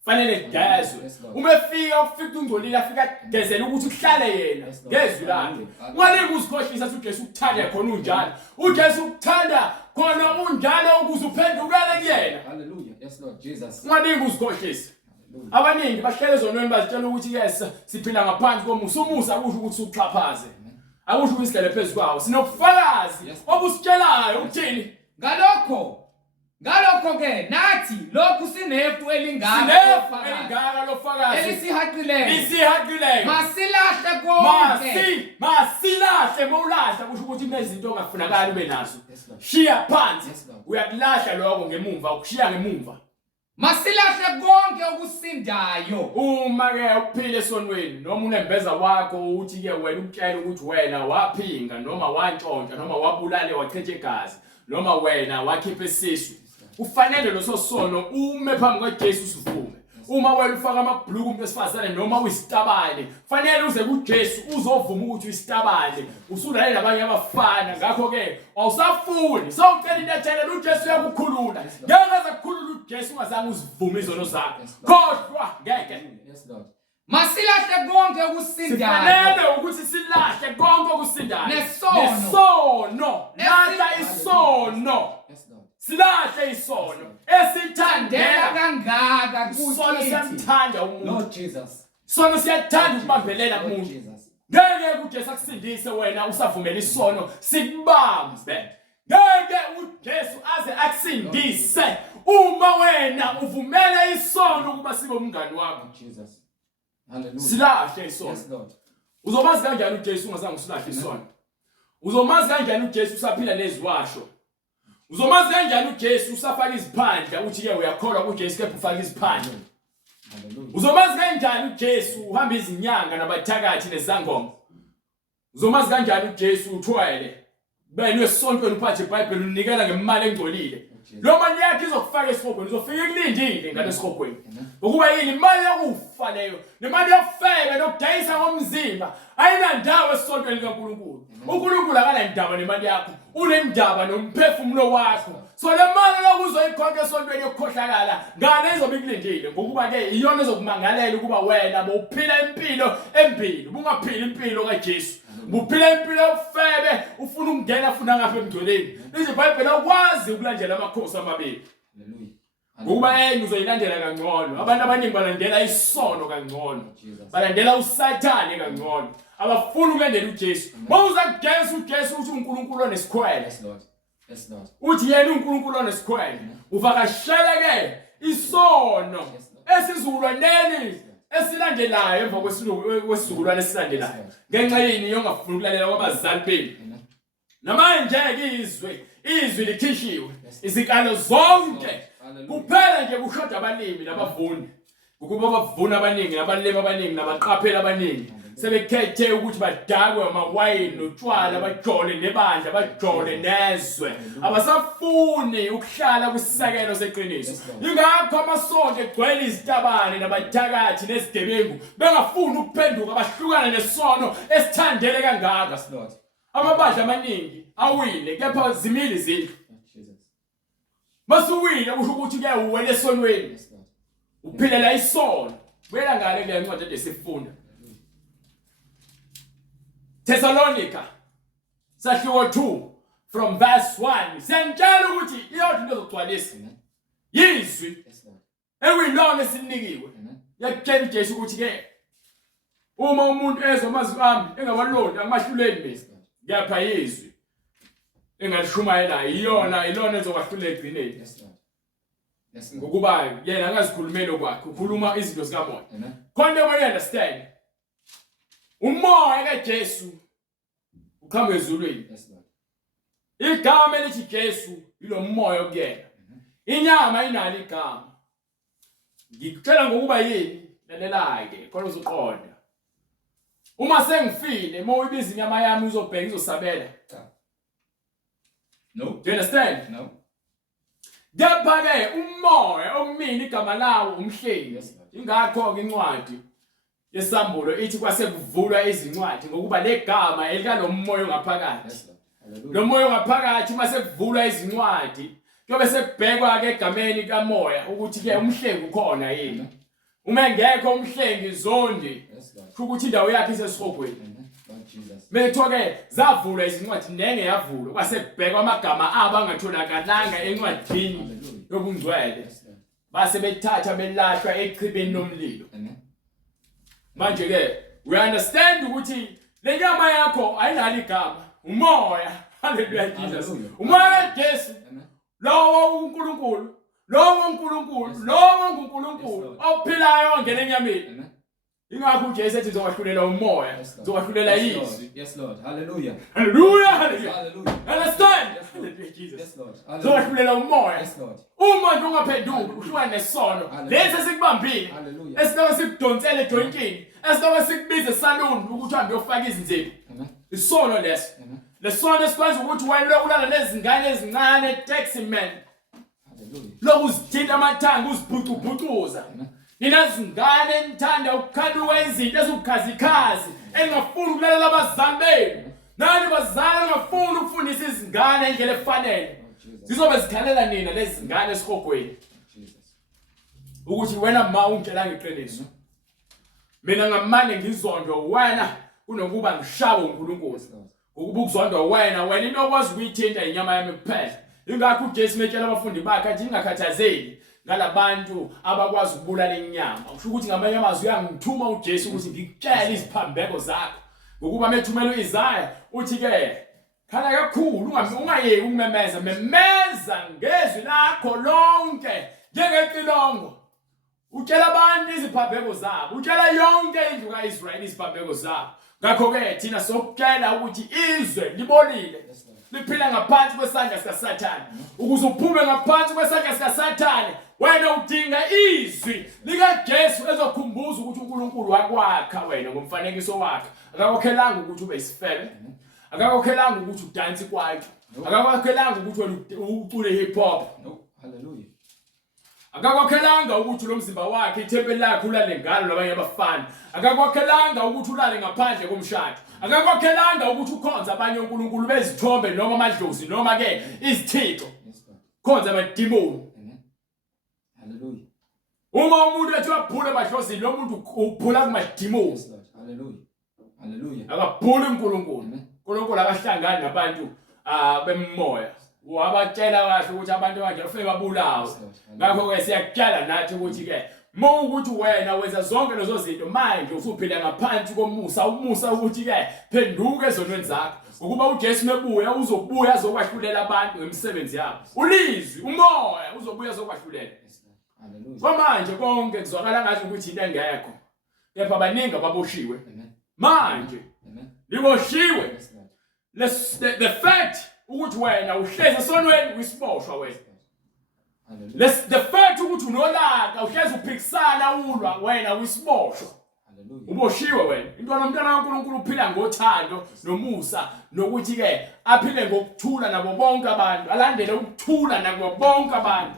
fanele kugezwe. Uma efika ukufika ungcolile afika kugezela ukuthi kuhlale yena ngezwi lakhe. Ungalingi uzikhohlisa ukuthi uJesu ukuthanda khona unjalo, uJesu ukuthanda khona unjalo ukuze uphendukele kuyena. Ungalingi uzikhohlisa. Abaningi bahlele ezonweni bazitshela ukuthi yes siphila ngaphansi komusa. Umusa akusho ukuthi uxhaphaze, akusho ukuthi sihlele phezulu kwawo. Sinobufakazi obusitshelayo ukuthini Ngalokho-ke nathi lokhu sinefu elingaka lofakazi elisihaqileyo. Masilahle konke. Masilahle mawulahla kusho ukuthi kunezinto ongafunakala ube nazo. Shiya phansi, uyakulahla lokho ngemumva, ukushiya ngemumva. Masilahle konke okusindayo. Uma-ke uphile esonweni noma unembeza wakho uthi-ke wena ukutshela ukuthi wena waphinga noma wantshontsha noma wabulale wachitha igazi noma wena wakhipha isisu, ufanele loso sono ume phambi kaJesu usivume. Uma wena ufaka amabhuluku umuntu wesifazane noma uyisitabane, fanele uze kuJesu uzovuma ukuthi uyisitabane. Usulale nabanye abafana, ngakho-ke awusafuni sowucela into ethelela uJesu uyakukhulula. Ngeke aze kukhulula uJesu ungazange uzivume izono zakho, kodwa ngeke. Masilahle konke okusindayo. Sifanele ukuthi silahle konke okusindayo nesono. Lahla isono. Silahle isono esithandela kangaka isono siyamthanda umuntu. Lord Jesus. Sono siyathanda ukubambelela kumuntu. Ngeke uJesu akusindise wena usavumela isono sikubambe. Ngeke uJesu aze akusindise uma wena uvumela isono ukuba sibe umngani wakho. Jesus. Hallelujah. Silahle isono. Yes Lord. Uzomazi kanjani uJesu ungazange usilahle isono? Uzomazi kanjani uJesu usaphila neziwasho? Uzomazi kanjani uJesu usafaka iziphandla uthi-ke uyakholwa kuJesu kepha ufaka iziphandla? Uzomazi kanjani uJesu uhamba izinyanga nabathakathi nezangoma? Uzomazi kanjani uJesu uthwele bene wesontweni uphathe iBhayibheli unikela ngemali engcolile? Lo mali yakhe izokufaka esihogweni, uzofika ekulindile ngale esihogweni. Ukuba yini imali yokufa leyo, nemali yokufeba nokudayisa ngomzimba ayinandawo esontweni likaNkulunkulu. uNkulunkulu akanandaba nemali yakho, unendaba nomphefumulo wakho. So le mali lokuzoyikhokha esontweni yokukhohlakala ngane izobe ikulindile, ngokuba-ke iyona ezokumangalela ukuba wena bowuphila impilo embili, bungaphili impilo kaJesu. Buphila impilo yobufebe ufuna ukungena funa ngapha emgcoleni. IBhayibheli akwazi ukulandela amakhosi amabili. Haleluya. Ngoba yena uzoyilandela kangcono. Abantu abaningi balandela isono kangcono, balandela uSathane kangcono, abafuna ukulandela uJesu. Mawuza kugeza uJesu uthi uNkulunkulu onesikhwele. Yes Lord. Yes Lord. Uthi yena uNkulunkulu onesikhwele, uvakashele-ke isono esizukulwaneni esilandelayo emva kwesizukulwane esilandelayo. Ngenxa yini yongafuna ukulalela kwabazali benu? Namanje-ke izwi likhishiwe, izikalo zonke kuphela nje kushoda abalimi nabavuni, ukuba bavuna abaningi nabalimi abaningi nabaqapheli abaningi. sebekhethe ukuthi badakwe amawayini notshwala bajole nebandla bajole nezwe abasafuni ukuhlala kwisisakelo seqiniso ingakho amasonto egcwele izitabane nabathakathi nezigebengu bengafuni ukuphenduka bahlukana nesono esithandele kangaka amabandla amaningi awile kepha zimile izindlu masuwile usho ukuthi ke uwele esonweni uphilela isono buyela ngale kule ncwadi edesifunda Thessalonica sahluko 2 from verse 1 siyantshela ukuthi iyothi into zokugcwalisa yizwi ekuyilona esinikiwe yakutshela uJesu ukuthi ke uma umuntu ezwa amazwi ami engawaloni angimahluleli mina ngiyapha yizwi engalishumayela iyona ilona ezokwahlula egcineni ngokuba yena akazikhulumeli okwakhe ukhuluma izinto zikamoya khona we understand umoya kaJesu ukhamba ezulwini igama elithi Jesu yilo moya okuyena inyama inalo igama ngikutshela ngokuba yini lalela-ke khona uzuqonda uma sengifile uma uyibiza inyama yami uzobheka izosabela no do you understand no Depha-ke umoya okumina igama lawo umhlengi ingakho-ke incwadi yesambulo ithi kwase kuvulwa izincwadi ngokuba legama elika moya ongaphakathi lo moya ongaphakathi uma sekuvulwa izincwadi kuyobe sekubhekwa-ke egameni kamoya ukuthi-ke umhlengi ukhona yini uma engekho umhlengi zondi kusho ukuthi indawo yakhe isesihogweni Betho-ke zavulwa izincwadi nenge yavulwa kwase kubhekwa amagama abo angatholakalanga encwadini yobungcwele base bethatha belahlwa echibeni lomlilo manje-ke we understand ukuthi le nyama yakho ayinalo igama umoya haleluya Jesus umoya kaJesu lowo uNkulunkulu lowo ophilayo ongena enyameni ingakho uJesu ethi uzowahlulela umoya uzowahlulela yizwi yes Lord hallelujah understand Jesus yes Lord uzowahlulela umoya yes Lord uma nje ungaphenduki uhlukane nesono lesi esikubambile esinobe sikudonsele ejointini esinobe sikubize salon ukuthi uhambe uyofaka izinzipho isono leso lesono esikwenza ukuthi wena lokulala nezingane ezincane taxi man lokuzithinta amathanga uzibhucubhucuza nina zingane nithanda ukukhanuka izinto ezibukhazikhazi engafuni ukulalela abazali benu nani bazali engafuni ukufundisa izingane indlela efanele zizobe zikhalela nina lezi zingane esihogweni ukuthi wena ma ungitshela ngeqiniso mina ngamane ngizondwe wena kunokuba ngishawe uNkulunkulu ukuba ukuzondwa wena into okwazi ukuyithinta inyama yami kuphela ingakho uJesu metshela abafundi bakhe athi ingakhathazeki ngalabantu abakwazi ukubulala inyama kusho ukuthi ngamanye amazwi uyangithuma uJesu ukuthi ngikutshele iziphambeko zakho ngokuba methumela uIsaya uthi ke khala kakhulu ungayeki ukumemeza memeza ngezwi lakho lonke njengeqilongo utshela abantu iziphambeko zabo utshela yonke indlu kaIsrayeli iziphambeko zabo ngakho-ke thina sokutshela ukuthi izwe libolile liphila ngaphansi kwesandla sikaSathane ukuze uphume ngaphansi kwesandla sikaSathane wena udinga izwi likaJesu ezokhumbuza ukuthi uNkulunkulu wakwakha wena ngomfanekiso wakhe akakwakhelanga ukuthi ube isifebe akakwakhelanga ukuthi udansi kwakhe akakwakhelanga ukuthi wena ucule hip hop hallelujah akakwakhelanga ukuthi lo mzimba wakhe ithempeli lakhe ulale ngalo labanye abafana akakwakhelanga ukuthi ulale ngaphandle komshado akakwakhelanga ukuthi ukhonze abanye uNkulunkulu bezithombe noma amadlozi noma ke izithixo khonza amadimoni hallelujah uma umuntu ethi waphula amadlozi lo muntu uphula kumadimoni hallelujah akaphula uNkulunkulu akahlangani nabantu bemoya wabatshela kahle ukuthi abantu kanje kufanele babulawe ngakho ke siyakutshala nathi ukuthi ke ukuthi wena wenza zonke lezo zinto manje usuphila ngaphansi komusa umusa ukuthi ke phenduke ezonweni zakho ukuba uJesu mebuya uzobuya azokwahlulela abantu ngemisebenzi yabo ulizwi umoya uzobuya azokwahlulela manje konke kuzwakala ngathi ukuthi into engekho kepha abaningi ababoshiwe manje liboshiwe the fact ukuthi wena uhlezi esonweni uyisiboshwa wena the fact ukuthi unolaka uhlezi uphikisana ulwa wena uyisiboshwa Uboshiwe wena. Intwana umntwana kaNkulunkulu uphila ngothando nomusa nokuthi ke aphile ngokuthula nabo bonke abantu. Alandele ukuthula nabo bonke abantu.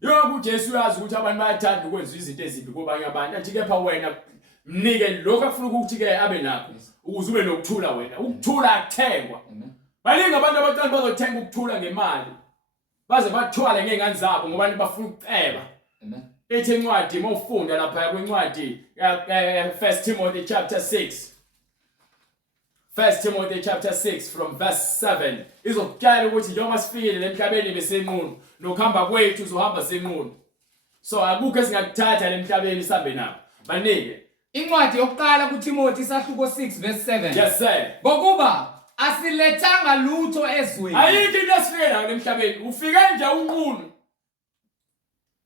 Yoko uJesu uyazi ukuthi abantu bayathanda ukwenza izinto ezimbi kubanye abantu. Athi kepha wena mnike lokho afuna ukuthi ke abe nakho ukuze ube nokuthula wena. Ukuthula akuthengwa. Baningi abantu abacela bazothenga ukuthula ngemali. Baze bathwale ngezingane zabo ngoba bafuna ukuceba. Ethi incwadi mawufunda lapha kwincwadi 1 Timothy chapter 6. 1 Timothy chapter 6 from verse 7 izokutshela ukuthi njengoba sifikile emhlabeni besenqunu nokuhamba kwethu uzohamba senqunu. So akukho esingakuthatha emhlabeni sihambe nabo. Banike incwadi yokuqala kuTimothy isahluko 6 verse 7. Yes sir. Ngokuba asilethanga lutho ezweni. Ayikho into esifike nayo emhlabeni. Ufike nje unqunu.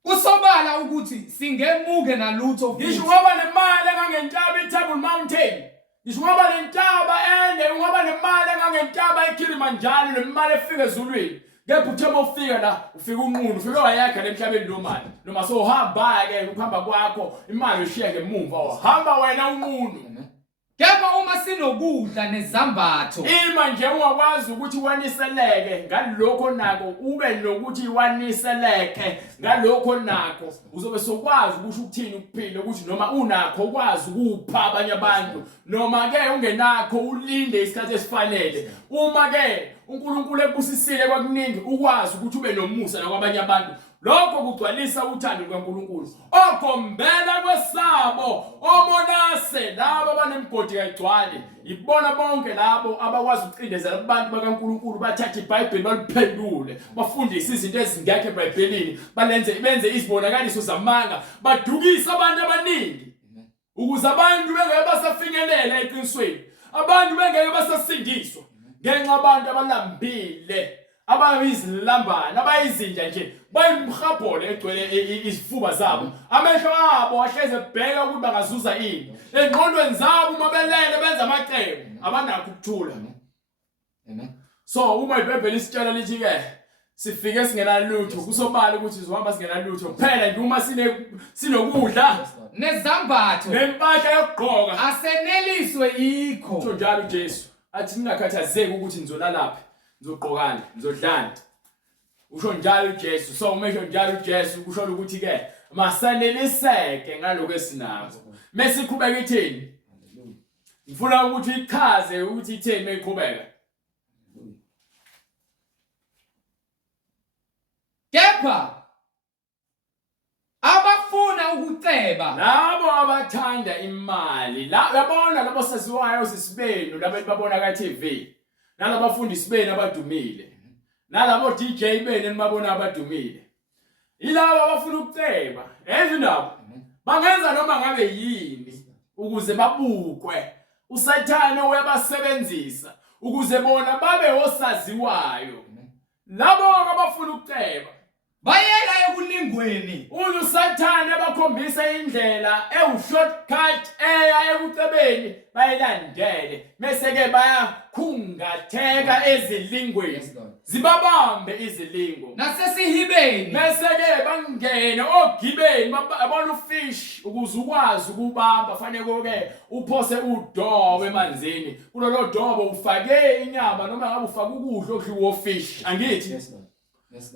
Kusobala ukuthi singemuke nalutho futhi. Ngisho ngoba nemali engangentaba iTable Mountain. Ngisho ngoba lentaba ende ngoba nemali engangentaba eKilimanjaro nemali efika ezulwini. Kepha uthema ufika la ufika unqunu ufike wayakha emhlabeni lo mali. Noma sohamba ke ukuhamba kwakho imali ushiya ngemumva uhamba wena unqunu. Kepha uma sinokudla nezambatho ima nje ungakwazi ukuthi waniseleke ngalokho nako ube nokuthi waniseleke ngalokho nako uzobe sokwazi ukuthi ukuthini ukuphila ukuthi noma unakho ukwazi ukupha abanye abantu noma ke ungenakho ulinde isikhathi esifanele uma ke uNkulunkulu ebusisile kwakuningi ukwazi ukuthi ube nomusa nakwabanye abantu. Lokho kugcwalisa uthando lwaNkulunkulu. Okhombela kwesabo, omonase labo abanemgodi kagcwale. Ibona bonke labo abakwazi ukucindezela abantu bakaNkulunkulu bathatha iBhayibheli baliphendule, bafundise izinto ezingekho eBhayibhelini, benze izibonakaliso zamanga, badukisa abantu abaningi. Ukuze abantu bengeke basafinyelela eqinisweni. Abantu bengeke basasindiswa ngenxa abantu abalambile. Abayizilambana abayizinja nje bayimhabhole egcwele izifuba zabo amehlo abo ahleze ebheka ukuthi bangazuza ini engqondweni zabo uma belele benza amacebo abanakho ukuthula. So uma iBhayibheli isitshela lithi ke sifike singenalutho kusobala ukuthi sizohamba singenalutho kuphela nje uma sinokudla nezambatho nempahla yokugqoka aseneliswe yikho. Kusho njalo uJesu athi ningakhathazeki ukuthi nizolalaphi nizogqokana nizodlana. Usho njalo uJesu. So umesho njalo uJesu kusho ukuthi ke masaneliseke ngaloko esinako. Mesiqhubeka ithini? Ngifuna ukuthi ichaze ukuthi ithini meyiqhubeka. Kepha abafuna ukuceba labo abathanda imali la yabona labo saziwayo sisibenu labo babona ka TV. Nalabafundisi benu abadumile nalabo DJ benu enibabona abadumile ilabo abafuna ukuceba ezindaba bangenza noma ngabe yini ukuze babukwe uSathane uyabasebenzisa ukuze bona babe osaziwayo labo abafuna ukuceba bayela ekuningweni uSathane bakhombisa indlela shortcut eya ekucebeni bayilandele bese ke bayakhungatheka ezilingweni zibabambe izilingo nasesihibeni bese ke bangene ogibeni babona ufish ukuze ukwazi ukubamba fanele ke uphose udobo emanzini kulolo dobo ufake inyama noma ngabe ufake ukudla okudliwa ofish angithi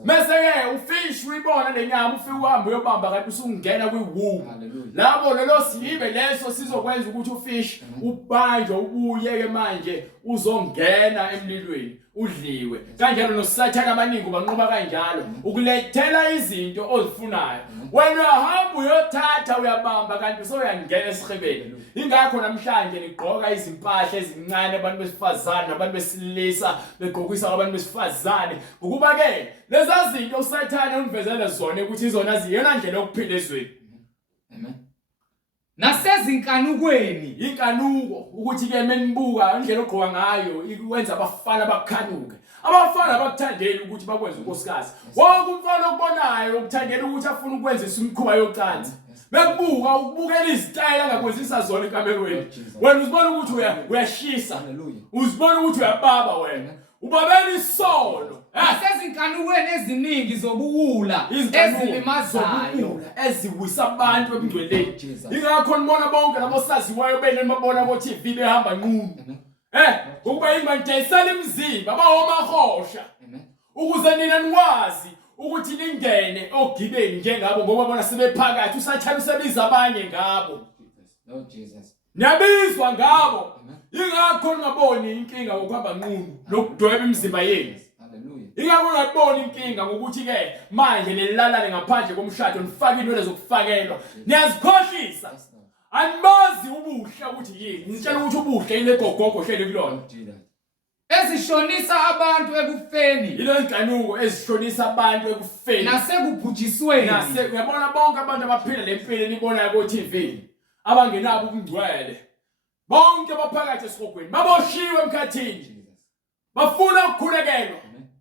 Mese ke ufish uyibona lenyama ufike uhambe uyobamba kanti usungena kwiwulu. Labo lelo sibe leso sizokwenza ukuthi ufish ubanjwe ubuye ke manje uzongena emlilweni udliwe. Kanjalo noSathane abaningi banqoba kanjalo ukulethela izinto ozifunayo. Wena uhamba uyothatha uyabamba kanti soyangena esihebeni. Ingakho namhlanje nigqoka izimpahla ezincane abantu besifazane nabantu besilisa begqokisa abantu besifazane ukuba ke lezi zinto uSathane univezele zona ukuthi izona ziyena ndlela yokuphila ezweni. Amen. Nasezinkanukweni inkanuko ukuthi ke menibuka indlela ogqoka ngayo ikwenza abafana bakhanuke. Abafana abakuthandela ukuthi bakwenze unkosikazi. Wonke umfana okubonayo ukuthandela ukuthi afuna ukwenzisa umkhuba yocansi. Bekubuka ukubukela izitayela angakwenzisa zona ekamerweni. Wena uzibona ukuthi uyashisa. Uzibona ukuthi uyababa wena. ubabela isono nasezinkanukweni eziningi zobuwula ezilimazayo eziwisa abantu ebungcweleni. Jesus. Ingakho nibona bonke labosaziwayo benibabona ko TV behamba nqunu. Ukuba ingantayisela imizimba abahomahosha. Ukuze nina nikwazi ukuthi ningene ogibeni njengabo ngoba bona sebephakathi usathana usebiza abanye ngabo. Lord Jesus. Niyabizwa ngabo. Ingakho ningaboni inkinga ngokuhamba nqunu nokudweba imizimba yenu. Hallelujah. Ingakho ngaboni inkinga ngokuthi ke manje nilalale ngaphandle komshado nifake inwele zokufakelwa. Niyazikhohlisa. Andibazi ubuhle ukuthi yini. Ngitshela ukuthi ubuhle ile gogogo hleli kulona. Ezishonisa abantu ekufeni. Ile nkanuko ezishonisa abantu ekufeni. Nasekubhujisweni. Uyabona bonke abantu abaphila lempilo nibonayo ku TV. Abangenabo ubungcwele. Bonke baphakathi esihogweni baboshiwe emkhathini. Bafuna ukukhulekelwa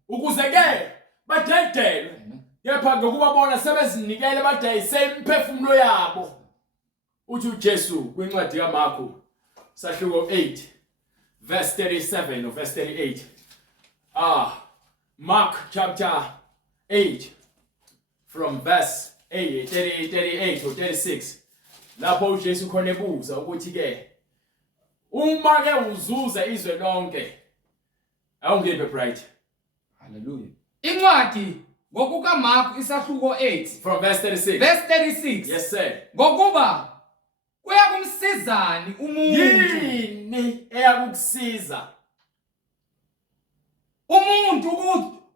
ukuze ke badedelwe. Kepha ngokubabona sebezinikele badayise imphefumulo yabo. Uthi uJesu kwincwadi kaMarku sahluko 8 verse 37 or verse 38. Mark chapter 8 from verse 38 or 36. Lapho uJesu khona ebuza ukuthi ke uma ke uzuza izwe lonke awungebe bright. Hallelujah. Incwadi ngokukaMark isahluko 8 from verse 36. Verse 36. Yes sir. Ngokuba kuyakumsizani umuntu. Yini eyakukusiza umuntu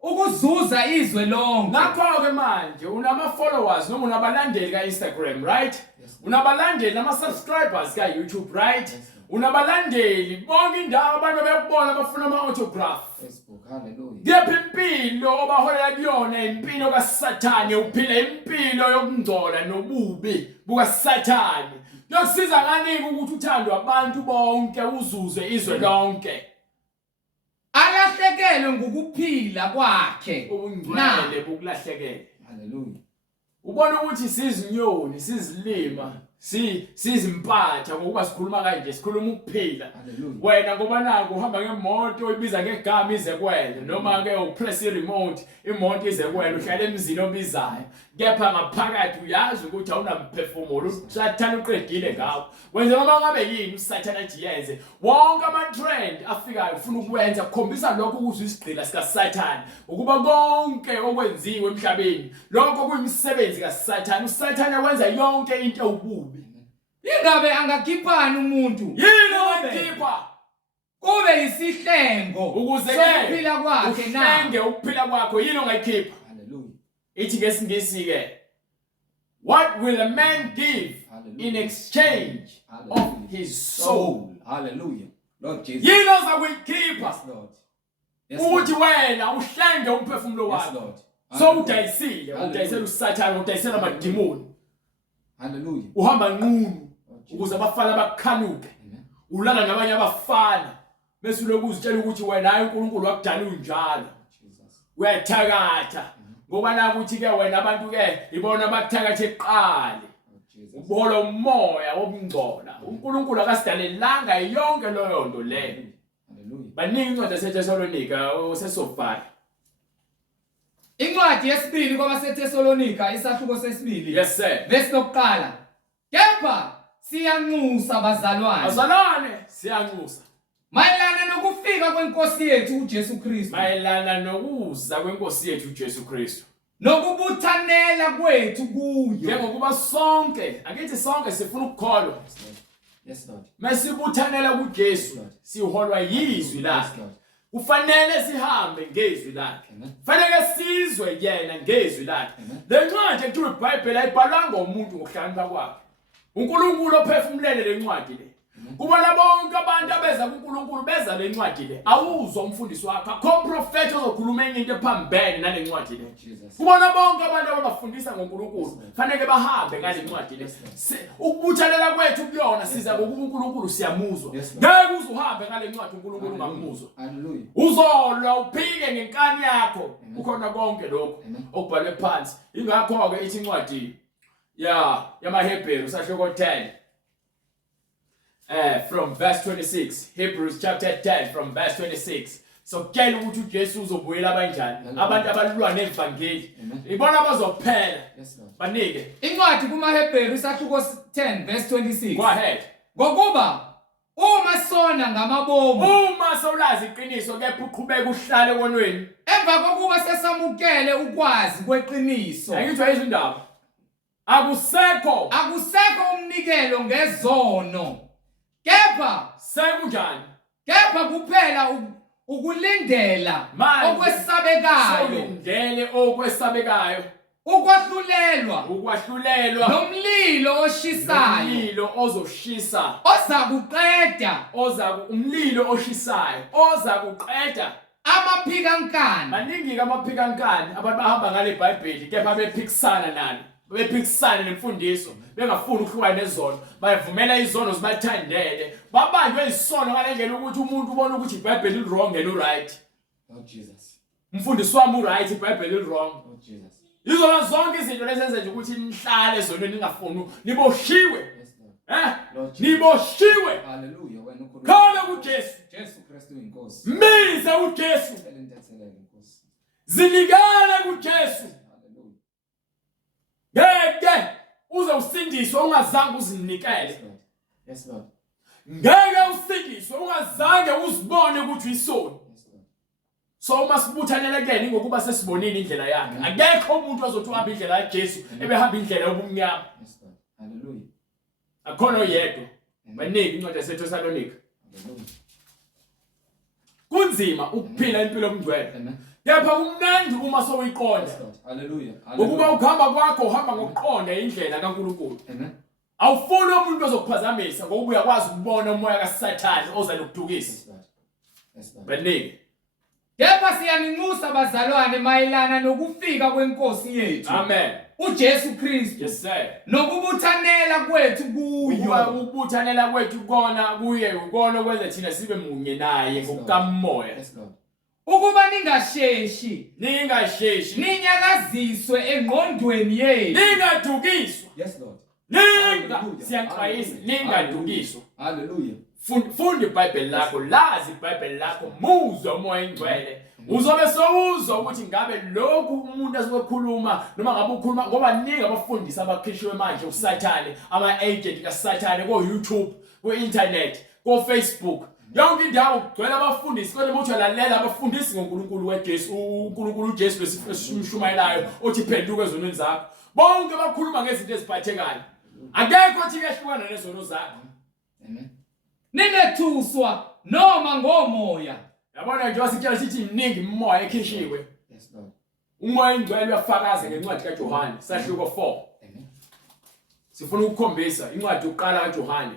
ukuzuza izwe lonke. Ngakho ke manje unama followers noma unabalandeli ka Instagram, right? Unabalandeli nama subscribers ka YouTube, right? Unabalandeli bonke indawo abantu bayakubona bafuna ama autograph. Facebook. Hallelujah. Ngiyaphi impilo obaholela kuyona impilo kaSathane uphila impilo yokungcola nobubi bukaSathane. Yokusiza kanike ukuthi uthandwe abantu bonke uzuze izwe lonke. Alahlekelwe ngokuphila kwakhe. Ubungcwele bukulahlekele. Hallelujah. Ubona ukuthi sizinyoni, sizilima, sizimpatha ngokuba sikhuluma kanje, sikhuluma ukuphila. Wena ngoba nako uhamba ngemoto ibiza ngegama ize kwena noma ke upress remote, imoto ize kwena uhlala emzini obizayo. Kepha ngaphakathi uyazi ukuthi awunamphefumulo, usathana uqedile ngawo. Wenza noma ngabe yini usathana athi yenze. Wonke ama trend afikayo ufuna ukwenza ukukhombisa lokho ukuthi isigqila sika Sathane. Ukuba konke okwenziwe emhlabeni, lokho kuyimisebenzi kaSathane. uSathane wenza yonke into ububi. Ingabe angakhiphani umuntu? Yini angakhipha? Kube isihlengo ukuze ukuphila kwakhe na. Uhlenge ukuphila kwakho yini ongayikhipha? Hallelujah. Ithi ngesingisi ke, what will a man give in exchange of his soul? Hallelujah. Lord Jesus. Yini ozakuyikhipha? Yes, Lord. Ukuthi wena uhlenge umphefumulo wakho. Lord. So udayisile, udayisela uSathane, udayisela amadimoni. Hallelujah. Uhamba nqunu ukuze abafana bakukhanuke. Ulala nabanye abafana bese ulokuzitshela ukuthi wena hayi uNkulunkulu wakudala unjalo. Uyathakatha ngoba na ukuthi ke wena abantu ke ibona abakuthakatha eqale. Ubola umoya wobungcola. uNkulunkulu akasidalelanga yonke leyo nto leyo. Hallelujah. Baningi incwadi yaseThesalonika osesofana. Incwadi yesibili kwabaseThesalonika isahluko sesibili. Yes sir. Verse lokuqala. Kepha siyanxusa bazalwane. Bazalwane siyanxusa. Mayelana nokufika kwenkosi yethu uJesu Kristu. Mayelana nokuza kwenkosi yethu uJesu Kristu. Nokubuthanela kwethu kuyo. Njengokuba sonke, akithi sonke sifuna ukukholwa. Yes Lord. Masibuthanela kuJesu, siholwa yizwi lakhe. Kufanele sihambe ngezwi lakhe. Kufanele sizwe yena ngezwi lakhe. Le ncwadi ethu iBhayibheli ayibhalanga umuntu ngokuhlakanipha kwakhe. uNkulunkulu ophefumulele le ncwadi le. Kubona bonke abantu abeza kuNkulunkulu beza le ncwadi le. Awuzwa umfundisi wakhe, akho prophet ozokhuluma enye into ephambene nale ncwadi le. Kubona bonke abantu abafundisa ngoNkulunkulu, fanele bahambe ngale ncwadi le. Ukubuthalela kwethu kuyona siza ngokuba uNkulunkulu siyamuzwa. Ngeke uzuhambe ngale ncwadi uNkulunkulu ungamuzwa. Hallelujah. Uzolwa uphike ngenkani yakho. Ukhona konke lokho okubhalwe phansi. Ingakho ke ithi incwadi yamaHebheru sahluko 10 from verse 26. Hebrews chapter 10 from verse 26 sokutshela ukuthi uJesu uzobuyela kanjani abantu abalulwa nevangeli ibona abazophela banike incwadi kumaHebheru isahluko 10 verse 26 go ahead ngokuba uma sona ngamabomu uma sawulazi iqiniso kepha uqhubeka uhlale konweni emva kokuba sesamukele ukwazi kweqiniso ayizwa izindaba akusekho umnikelo ngezono kepha sekunjani kepha kuphela ukulindela okwesabekayo ulindele okwesabekayo ukwahlulelwa nomlilo oshisayo umlilo ozoshisa umlilo oshisayo oza kuqeda amaphikankani maningi amaphikankani abantu bahamba ngale iBhayibheli kepha bephikisana nalo bephikisana nemfundiso bengafuni ukuhlukana nezono bayivumela izono zibathandele babanjwe isono ngalendlela ukuthi umuntu ubona ukuthi iBhayibheli li-wrong and u-right Jesus umfundisi wami u-right iBhayibheli li-wrong Jesus izona zonke izinto lezenze nje ukuthi nihlale ezonweni ningafuni niboshiwe niboshiwe haleluya wena ukhuluma khala kuJesu Jesu Kristu inkosi mize uJesu zinikana kuJesu ngeke uze usindiswe ungazange uzinikele yes Lord ngeke usindiswe ungazange uzibone ukuthi uyisoni so uma sibuthanele kene ngokuba sesibonile indlela yakhe akekho umuntu ozothi uhamba indlela kaJesu ebehamba indlela yobumnyama yes Lord haleluya akhona oyedwa baningi incwadi yaseThesalonika kunzima ukuphila impilo yomngcwele kepha kumnandi uma sowiqonda haleluya ngokuba ukuhamba kwakho uhamba ngokuqonda indlela kaNkulunkulu awufuni umuntu ozokuphazamisa ngoba uyakwazi ukubona umoya kaSathane oza lokudukisa baningi kepha siyaninxusa bazalwane mayelana nokufika kwenkosi yethu amen uJesu Kristu yes sir nokubuthanela kwethu kuyo ukubuthanela kwethu kona kuye ukona okwenza thina sibe munye naye ngokukamoya yes Lord ukuba ningasheshi ninyakaziswe engqondweni yenu ningadukiswa yes Lord siyaxwayisa ningadukiswa haleluya funda iBhayibheli lakho lazi iBhayibheli lakho muzwa umoya engcwele uzobe sowuzwa ukuthi ngabe lokhu umuntu asikhuluma noma ngabe ukhuluma ngoba ningi abafundisi abakhishwe manje uSathane ama-agent kaSathane ko-YouTube ku-internet ko-Facebook yonke indawo kugcwele abafundisi kodwa umuntu uyalalela abafundisi ngoNkulunkulu weJesu uNkulunkulu uJesu besimshumayelayo othi phenduka ezonweni zakho bonke bakhuluma ngezinto eziphathekayo akekho othi kehlukana nezono zakho amen ninethuswa noma ngomoya yabona nje wasitshela sithi mningi umoya ekhishiwe yes Lord umoya engcwele uyafakaza ngencwadi kaJohane sahluko 4 amen sifuna ukukhombisa incwadi yokuqala kaJohane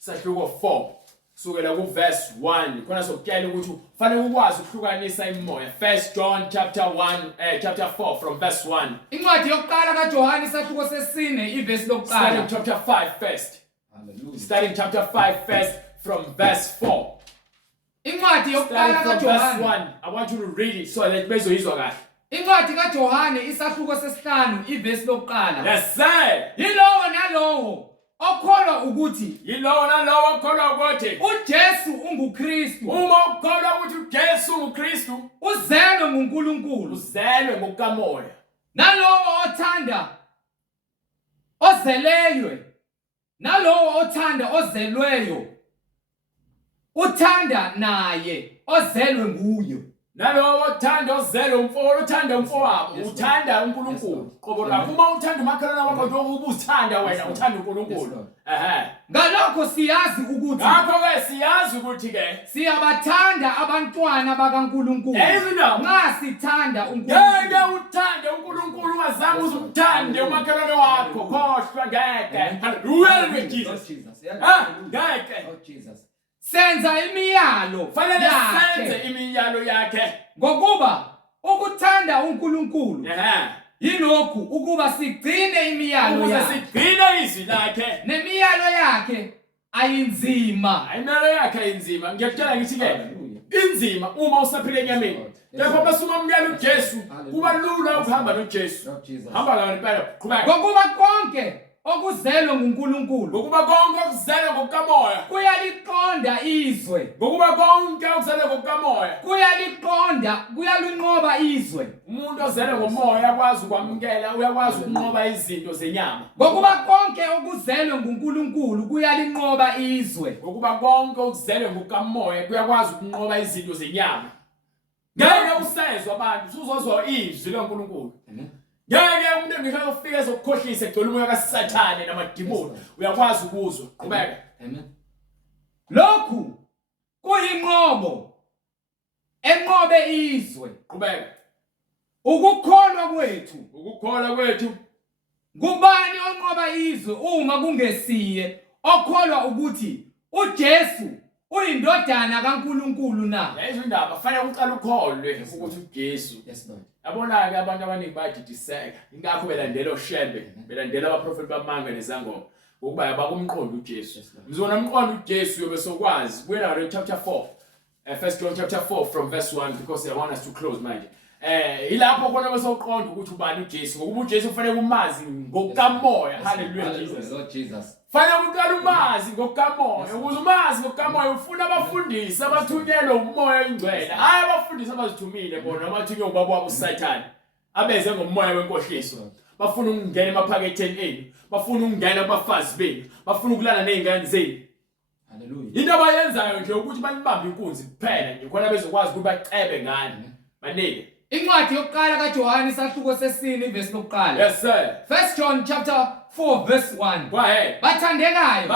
sahluko 4 kusukela kuverse 1 khona sokutshela ukuthi fanele ukwazi ukuhlukanisa imoya 1 John chapter 4 from verse 1 incwadi yokuqala kaJohane isahluko sesine iverse lokuqala starting chapter 5 first hallelujah starting chapter 5 first from verse 4 incwadi yokuqala kaJohane 1 I want you to read it so that bezoyizwa kahle incwadi kaJohane isahluko sesihlanu iverse lokuqala yes sir yilowo nalowo okholwa ukuthi uJesu ungukristu uma ukholwa ukuthi uJesu ungukristu uzelwe nguNkulunkulu uzelwe ngokukamoya nalowo othanda ozelweyo uthanda naye ozelwe nguyo nalowo othanda ozelwe uthanda umfowabo uthanda uNkulunkulu qobo lakho uma uthanda umakhelwane wakho njengoba uthanda wena uthanda uNkulunkulu ngalokho siyazi ukuthi ke siyabathanda abantwana bakaNkulunkulu nxa sithanda uNkulunkulu ngeke uthande uNkulunkulu ungazange uzuthande umakhelwane wakho khohlwa ngeke haleluya Jesus ngeke Jesus senza imiyalo fanele senze imiyalo yakhe ngokuba ukuthanda uNkulunkulu yilokhu ukuba sigcine imiyalo yakhe sigcine izwi lakhe nemiyalo yakhe ayinzima ngiyakutshela ngithi ke inzima uma usaphila enyameni kepha basuma umyalo uJesu kuba lula ukuhamba noJesu hamba ngalo impela qhubeka ngokuba konke okuzelwe nguNkulunkulu ngokuba konke okuzelwe ngokukamoya kuyaliqonda izwe ngokuba konke okuzelwe ngokukamoya kuyalinqoba izwe umuntu ozelwe ngomoya uyakwazi ukwamukela uyakwazi ukunqoba izinto zenyama ngokuba konke okuzelwe nguNkulunkulu kuyalinqoba izwe ngokuba konke okuzelwe ngokukamoya kuyakwazi ukunqoba izinto zenyama ngeke usezwe abantu usuzozwa izwi likaNkulunkulu ngeke umuntu engeke ufike ezokukhohlisa egcwele umoya kaSathane namadimoni uyakwazi ukuzwa qhubeka amen lokhu kuyinqobo enqobe izwe qhubeka ukukholwa kwethu kubani onqoba izwe uma kungesiye okholwa ukuthi uJesu uyindodana kaNkulunkulu na lezo indaba fanele uqale ukholwe ukuthi uJesu yes Lord yabona ke abantu abaningi bayadidiseka ingakho belandela oshembe belandela abaprofeti bamanga nezangoma ukuba abakumqondo uJesu ngizona umqondo uJesu yobe sokwazi buya chapter 4 First John chapter 4 from verse 1 because I want us to close manje ilapho khona besoqonda ukuthi ubani uJesu ngokuba uJesu kufanele umazi ngokukamoya hallelujah Jesus Lord Jesus fanele uqale umazi ngokukamoya ukuze umazi ngokukamoya ufuna abafundisi abathunyelwe umoya oyingcwele hayi abafundisi abazithumile bona abathunywe ubaba wabo uSathane abeze ngomoya wenkohliso bafuna ukungena emaphaketheni enu bafuna ukungena kubafazi benu bafuna ukulala nezingane zenu hallelujah into abayenzayo nje ukuthi balibambe inkunzi kuphela nje khona bezokwazi ukuthi bacebe ngani banike incwadi yokuqala kaJohane isahluko sesine ivesi lokuqala yes sir First John chapter 4 verse 1 go ahead bathandekayo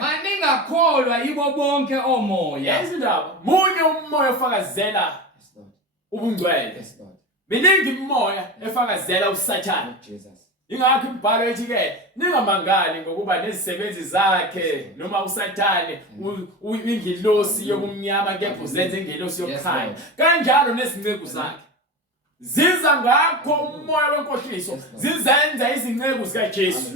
maningakholwa yibo bonke omoya izindaba munye umoya ofakazela yes Lord ubungcwele yes Lord miningi imoya efakazela uSathane Jesus ingakho imibhalo ethi ke ningamangali ngokuba nezisebenzi zakhe noma uSathane ingilosi yokumnyama kepha uzenze ingilosi yokukhanya kanjalo nezinceku zakhe ziza ngakho umoya wenkohliso zizenza izinceku zikaJesu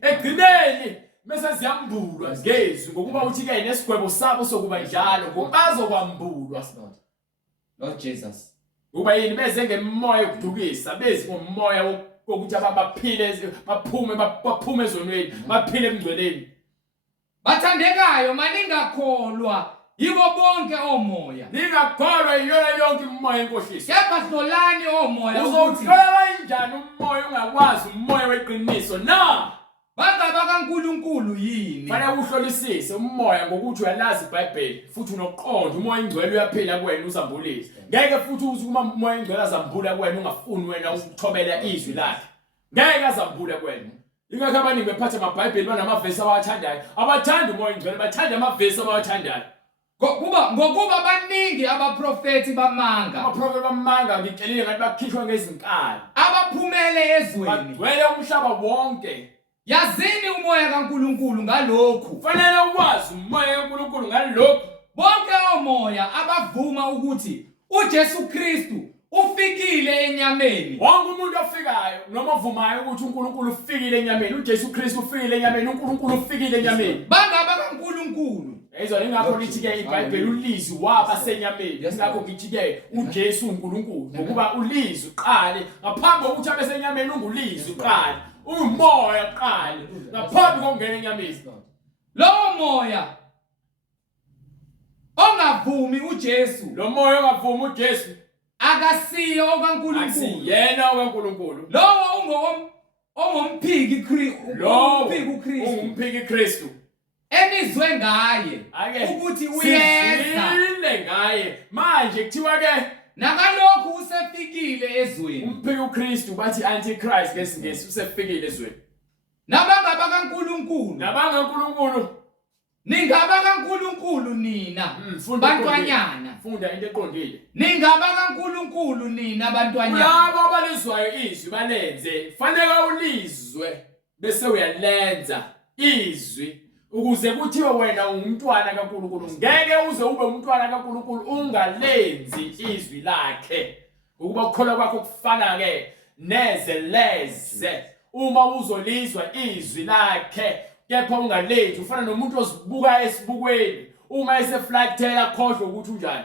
egcineni bese ziyambulwa ngezwi ngokuba uthi ke nesigwebo sabo sokuba njalo ngobazokwambulwa Lord Jesus uba yini beze ngemoya ukudukisa bezi ngomoya ukuthi abaphile baphume ezonweni baphile emngcweleni bathandekayo maningakholwa yibo bonke omoya ningakholwa iyona yonke imoya enkohliso kepha hlolani omoya uzothola kanjani umoya ungakwazi umoya weqiniso na bangaba kaNkulunkulu yini fanele uhlolisise umoya ngokuthi uyalazi iBhayibheli futhi unoqonda umoya ingcwele uyaphila kuwena uzambulise ngeke futhi uthi uma umoya ingcwele azambula kuwena ungafuni wena ukuthobela izwi lakhe ngeke azambula kuwena ingakho abaningi bephatha amaBhayibheli banamavesi abawathandayo abathanda umoya ingcwele bathanda amavesi abawathandayo ngokuba baningi abaprofeti bamanga ngitshelile ngathi bakhishwa ngezinkani abaphumele ezweni bagcwele umhlaba wonke yazini umoya kaNkulunkulu ngalokhu fanele ukwazi umoya kaNkulunkulu ngalokhu bonke omoya abavuma ukuthi uJesu Kristu ufikile enyameni wonke umuntu ofikayo noma ovumayo ukuthi uNkulunkulu ufikile enyameni uJesu Kristu ufikile enyameni uNkulunkulu ufikile enyameni bangaba kaNkulunkulu ezona ingakho lithi ke iBhayibheli ulizwi wabasenyameni ingakho ngithi ke uJesu uNkulunkulu ngokuba ulizwi uqale ngaphambi kokuthi abesenyameni ungulizwi uqale umoya uqale ngaphambi kokungena enyameni lowo moya ongavumi uJesu lo moya ongavumi uJesu akasiyo okaNkulunkulu akusiyena okaNkulunkulu lowo ongomphiki uKristu enizwe ngaye ukuthi uyeza ngaye manje kuthiwa ke nakalokhu usefikile ezweni umphiki uKristu bathi antichrist ngesingesi usefikile ezweni nabangaba kaNkulunkulu ningaba kaNkulunkulu nina bantwanyana funda into eqondile ningaba kaNkulunkulu nina bantwanyana labo abalizwayo izwi balenze fanele ulizwe bese uyalenza izwi ukuze kuthiwe wena ungumntwana kaNkulunkulu ngeke uze ube umntwana kaNkulunkulu ungalenzi izwi lakhe ukuba ukukholwa kwakho kufana ke leze uma uzolizwa izwi lakhe kepha ungalenzi ufana nomuntu ozibuka esibukweni uma eseflathela khohlwa ukuthi unjani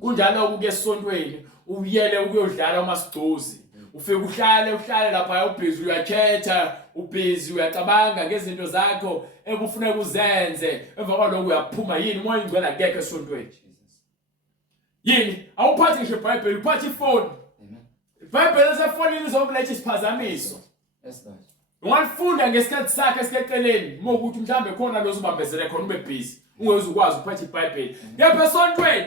kunjalo ukuke esontweni uyele ukuyodlala umasigcozi ufike uhlale lapha ubhizi uyakhetha ubhizi uyacabanga ngezinto zakho ebufuneka uzenze emva kwalokho uyaphuma yini umoya ingcwele akekho esontweni yini awuphathi ngisho iBhayibheli uphathi ifoni iBhayibheli esefonini izokuletha isiphazamiso ungalifunda ngesikhathi sakhe esikeceleni uma ukuthi mhlambe khona lo uzobambezele khona ube busy ungezukwazi ukuphatha iBhayibheli kepha esontweni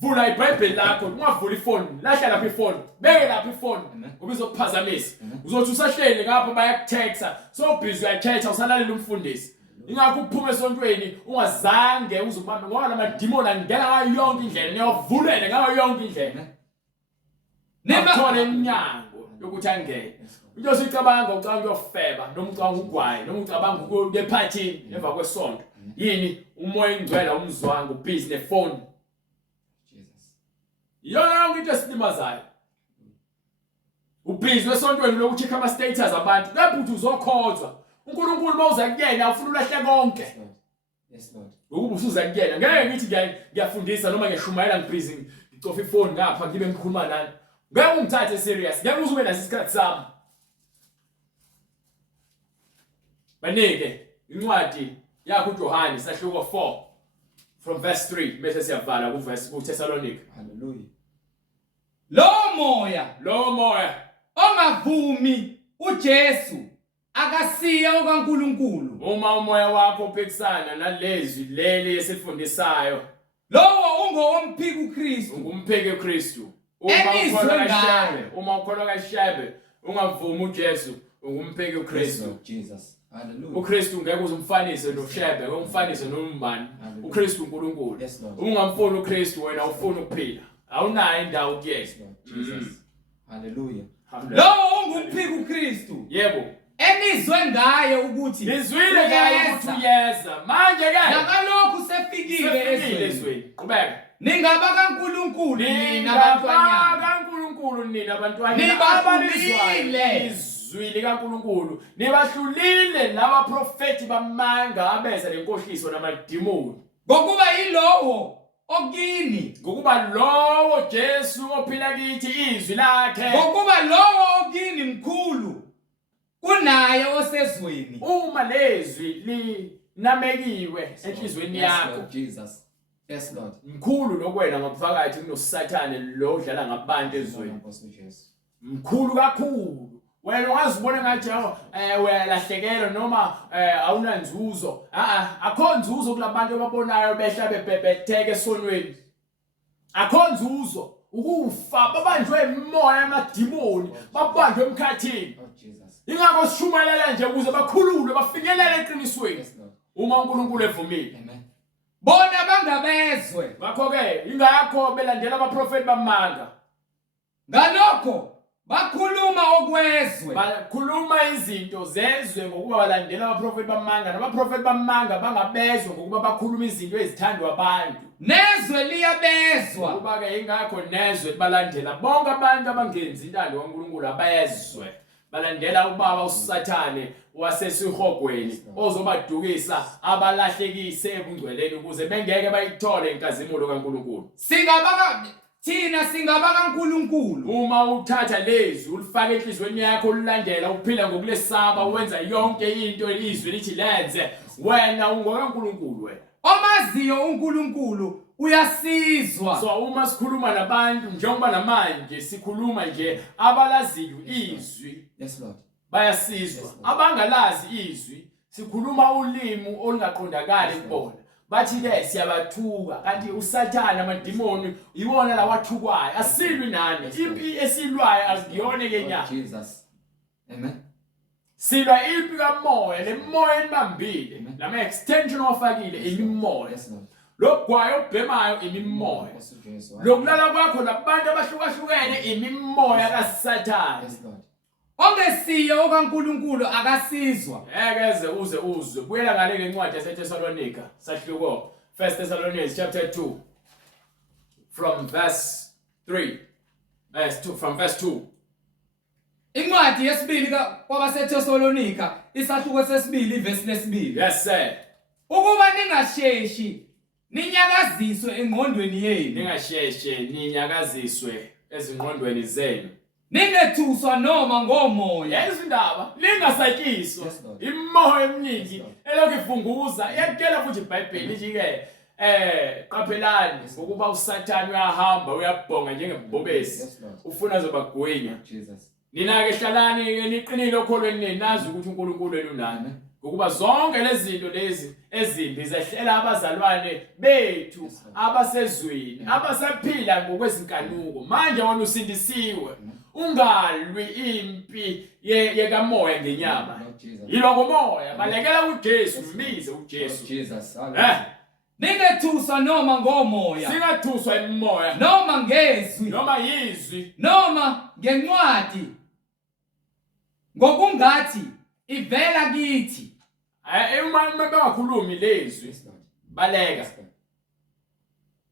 vula iBhayibheli lakho ungavula ifoni lahla lapha ifoni beke lapha ifoni ngoba izokuphazamisa uzothi usahleli ngapha bayakutexta so busy uyakhetha usalalela umfundisi ingakho ukuphuma esontweni ungazange uzubambe ngoba lamadimoni angena ngayo yonke indlela niyovulele ngayo yonke indlela nebathola eminyango yokuthi angene into sicabanga ucabanga uyofeba noma ucabanga ugwaye noma ucabanga ukuya ephathini emva kwesonto yini umoya ingcwele umzwanga ubhizi nefoni yona yonke into esilimazayo ubhizi wesontweni lokuthi ama status abantu bebuthi uzokhozwa uNkulunkulu mawuza kuyena ufuna ulahle konke yes lord ngokuba usuza kuyena ngeke ngithi ngiyafundisa noma ngiyashumayela ngibhizi ngicofa ifoni ngapha ngibe ngikhuluma nani ngeke ungithathe serious ngeke uzube naso isikhathi sami banike incwadi yakho uJohane sahluko 4 from verse 3 bese siyavala ku verse kuThessalonika hallelujah lo moya ongavumi uJesu akasiya okaNkulunkulu uma umoya wakho uphikisana nalezwi leli esifundisayo lowo ungowomphiki uKristu ungumpheki uKristu uma ukholwa kaShebe ungavumi uJesu ungumpheki uKristu Jesus hallelujah uKristu ngeke uzumfanise noShebe umfanise nombani uKristu uNkulunkulu ungamfuni uKristu wena ufuna ukuphila awunayo indawo kuyena Jesus hallelujah lowo ungumphiki uKristu yebo enizwe ngaye ukuthi nizwile ngaye ukuthi uyeza manje ke nakalokhu sefikile ezweni qhubeka ningaba kaNkulunkulu nina abantwana abalizwayo izwi likaNkulunkulu nibahlulile laba profeti bamanga abeza lenkohliso namadimoni ngokuba yilowo okini ngokuba lowo Jesu ophila kithi izwi lakhe ngokuba lowo okini mkhulu kunaye osezweni uma lezwi linamekiwe enhlizweni yakho Jesus yes lord mkhulu lokwena ngaphakathi kunosathane lo odlala ngabantu ezweni mkhulu kakhulu wena ungazibona ngathi uyalahlekelwa noma awunanzuzo akho nzuzo kulabantu ababonayo behla bebhebhetheke esonweni akho nzuzo ukufa babanjwe imoya yamadimoni babanjwe emkhathini ingakho sishumayela nje ukuze bakhululwe bafinyelele eqinisweni uma uNkulunkulu evumile amen bona bangabezwe ngakho ke ingakho belandela abaprofeti bamanga ngalokho bakhuluma okwezwe bakhuluma izinto zezwe ngokuba balandela abaprofeti bamanga nabaprofeti bamanga bangabezwe ngokuba bakhuluma izinto ezithandwa abantu nezwe liyabezwa kuba ke ingakho nezwe balandela bonke abantu abangenzi intando kaNkulunkulu abayezwe balandela ubaba usathane wasesihogweni ozobadukisa abalahlekise ebungcweleni ukuze bengeke bayithole inkazimulo kaNkulunkulu singaba kaNkulunkulu uma uthatha lezi ulifaka enhlizweni yakho ulandela uphila ngokulesaba wenza yonke into elizwe lithi lenze wena ungokaNkulunkulu wena omaziyo uNkulunkulu uyasizwa so uma sikhuluma nabantu njengoba namanje sikhuluma nje abalaziyo izwi yes lord bayasizwa abangalazi izwi sikhuluma ulimi olungaqondakali kubona bathi ke siyabathuka kanti usathana amadimoni iwona lawathukwayo asilwi nani impi esilwayo aziyone ke nya Jesus amen silwa impi kamoya le moya enibambile lama extension ofakile imimoya yes lord lokugwayo obhemayo imimoya lokulala kwakho nabantu abahlukahlukene imimoya kaSathane yes lord ongesiyo okaNkulunkulu akasizwa ekeze uze uzwe buyela ngale ngencwadi yaseThessalonika sahluko 1 Thessalonians chapter 2 from verse 3 from verse 2 incwadi yesibili kwabaseThessalonika isahluko sesibili verse lesibili yes sir ukuba ningasheshi ninyakaziswe engqondweni yenu ningasheshe ninyakaziswe ezingqondweni zenu Ningethuswa noma ngomoya. Yazi indaba lingasakiswa. Yes, Lord. Imoya eminingi Yes, Lord. elokhu ifunguza iyakutshela futhi iBhayibheli ithi ke qaphelani ngokuba uSathane uyahamba uyabhonga njengembobesi. Yes, Lord. Ufuna zobagwenya. Jesus. Nina ke hlalani niqinile okholweni nini nazi ukuthi uNkulunkulu wenu unani. Ngokuba zonke lezi zinto lezi ezimbi zehlela abazalwane bethu abasezweni abasaphila ngokwezinkanuko manje wona usindisiwe ungalwi impi yekamoya ngenyama yiloko moya balekela kuJesu mbize uJesu Jesus. Ningethuswa noma ngomoya. singathuswa imoya Noma ngezwi. noma yizwi Noma ngencwadi. Ngokungathi ivela kithi. uma bengakhulumi lezwi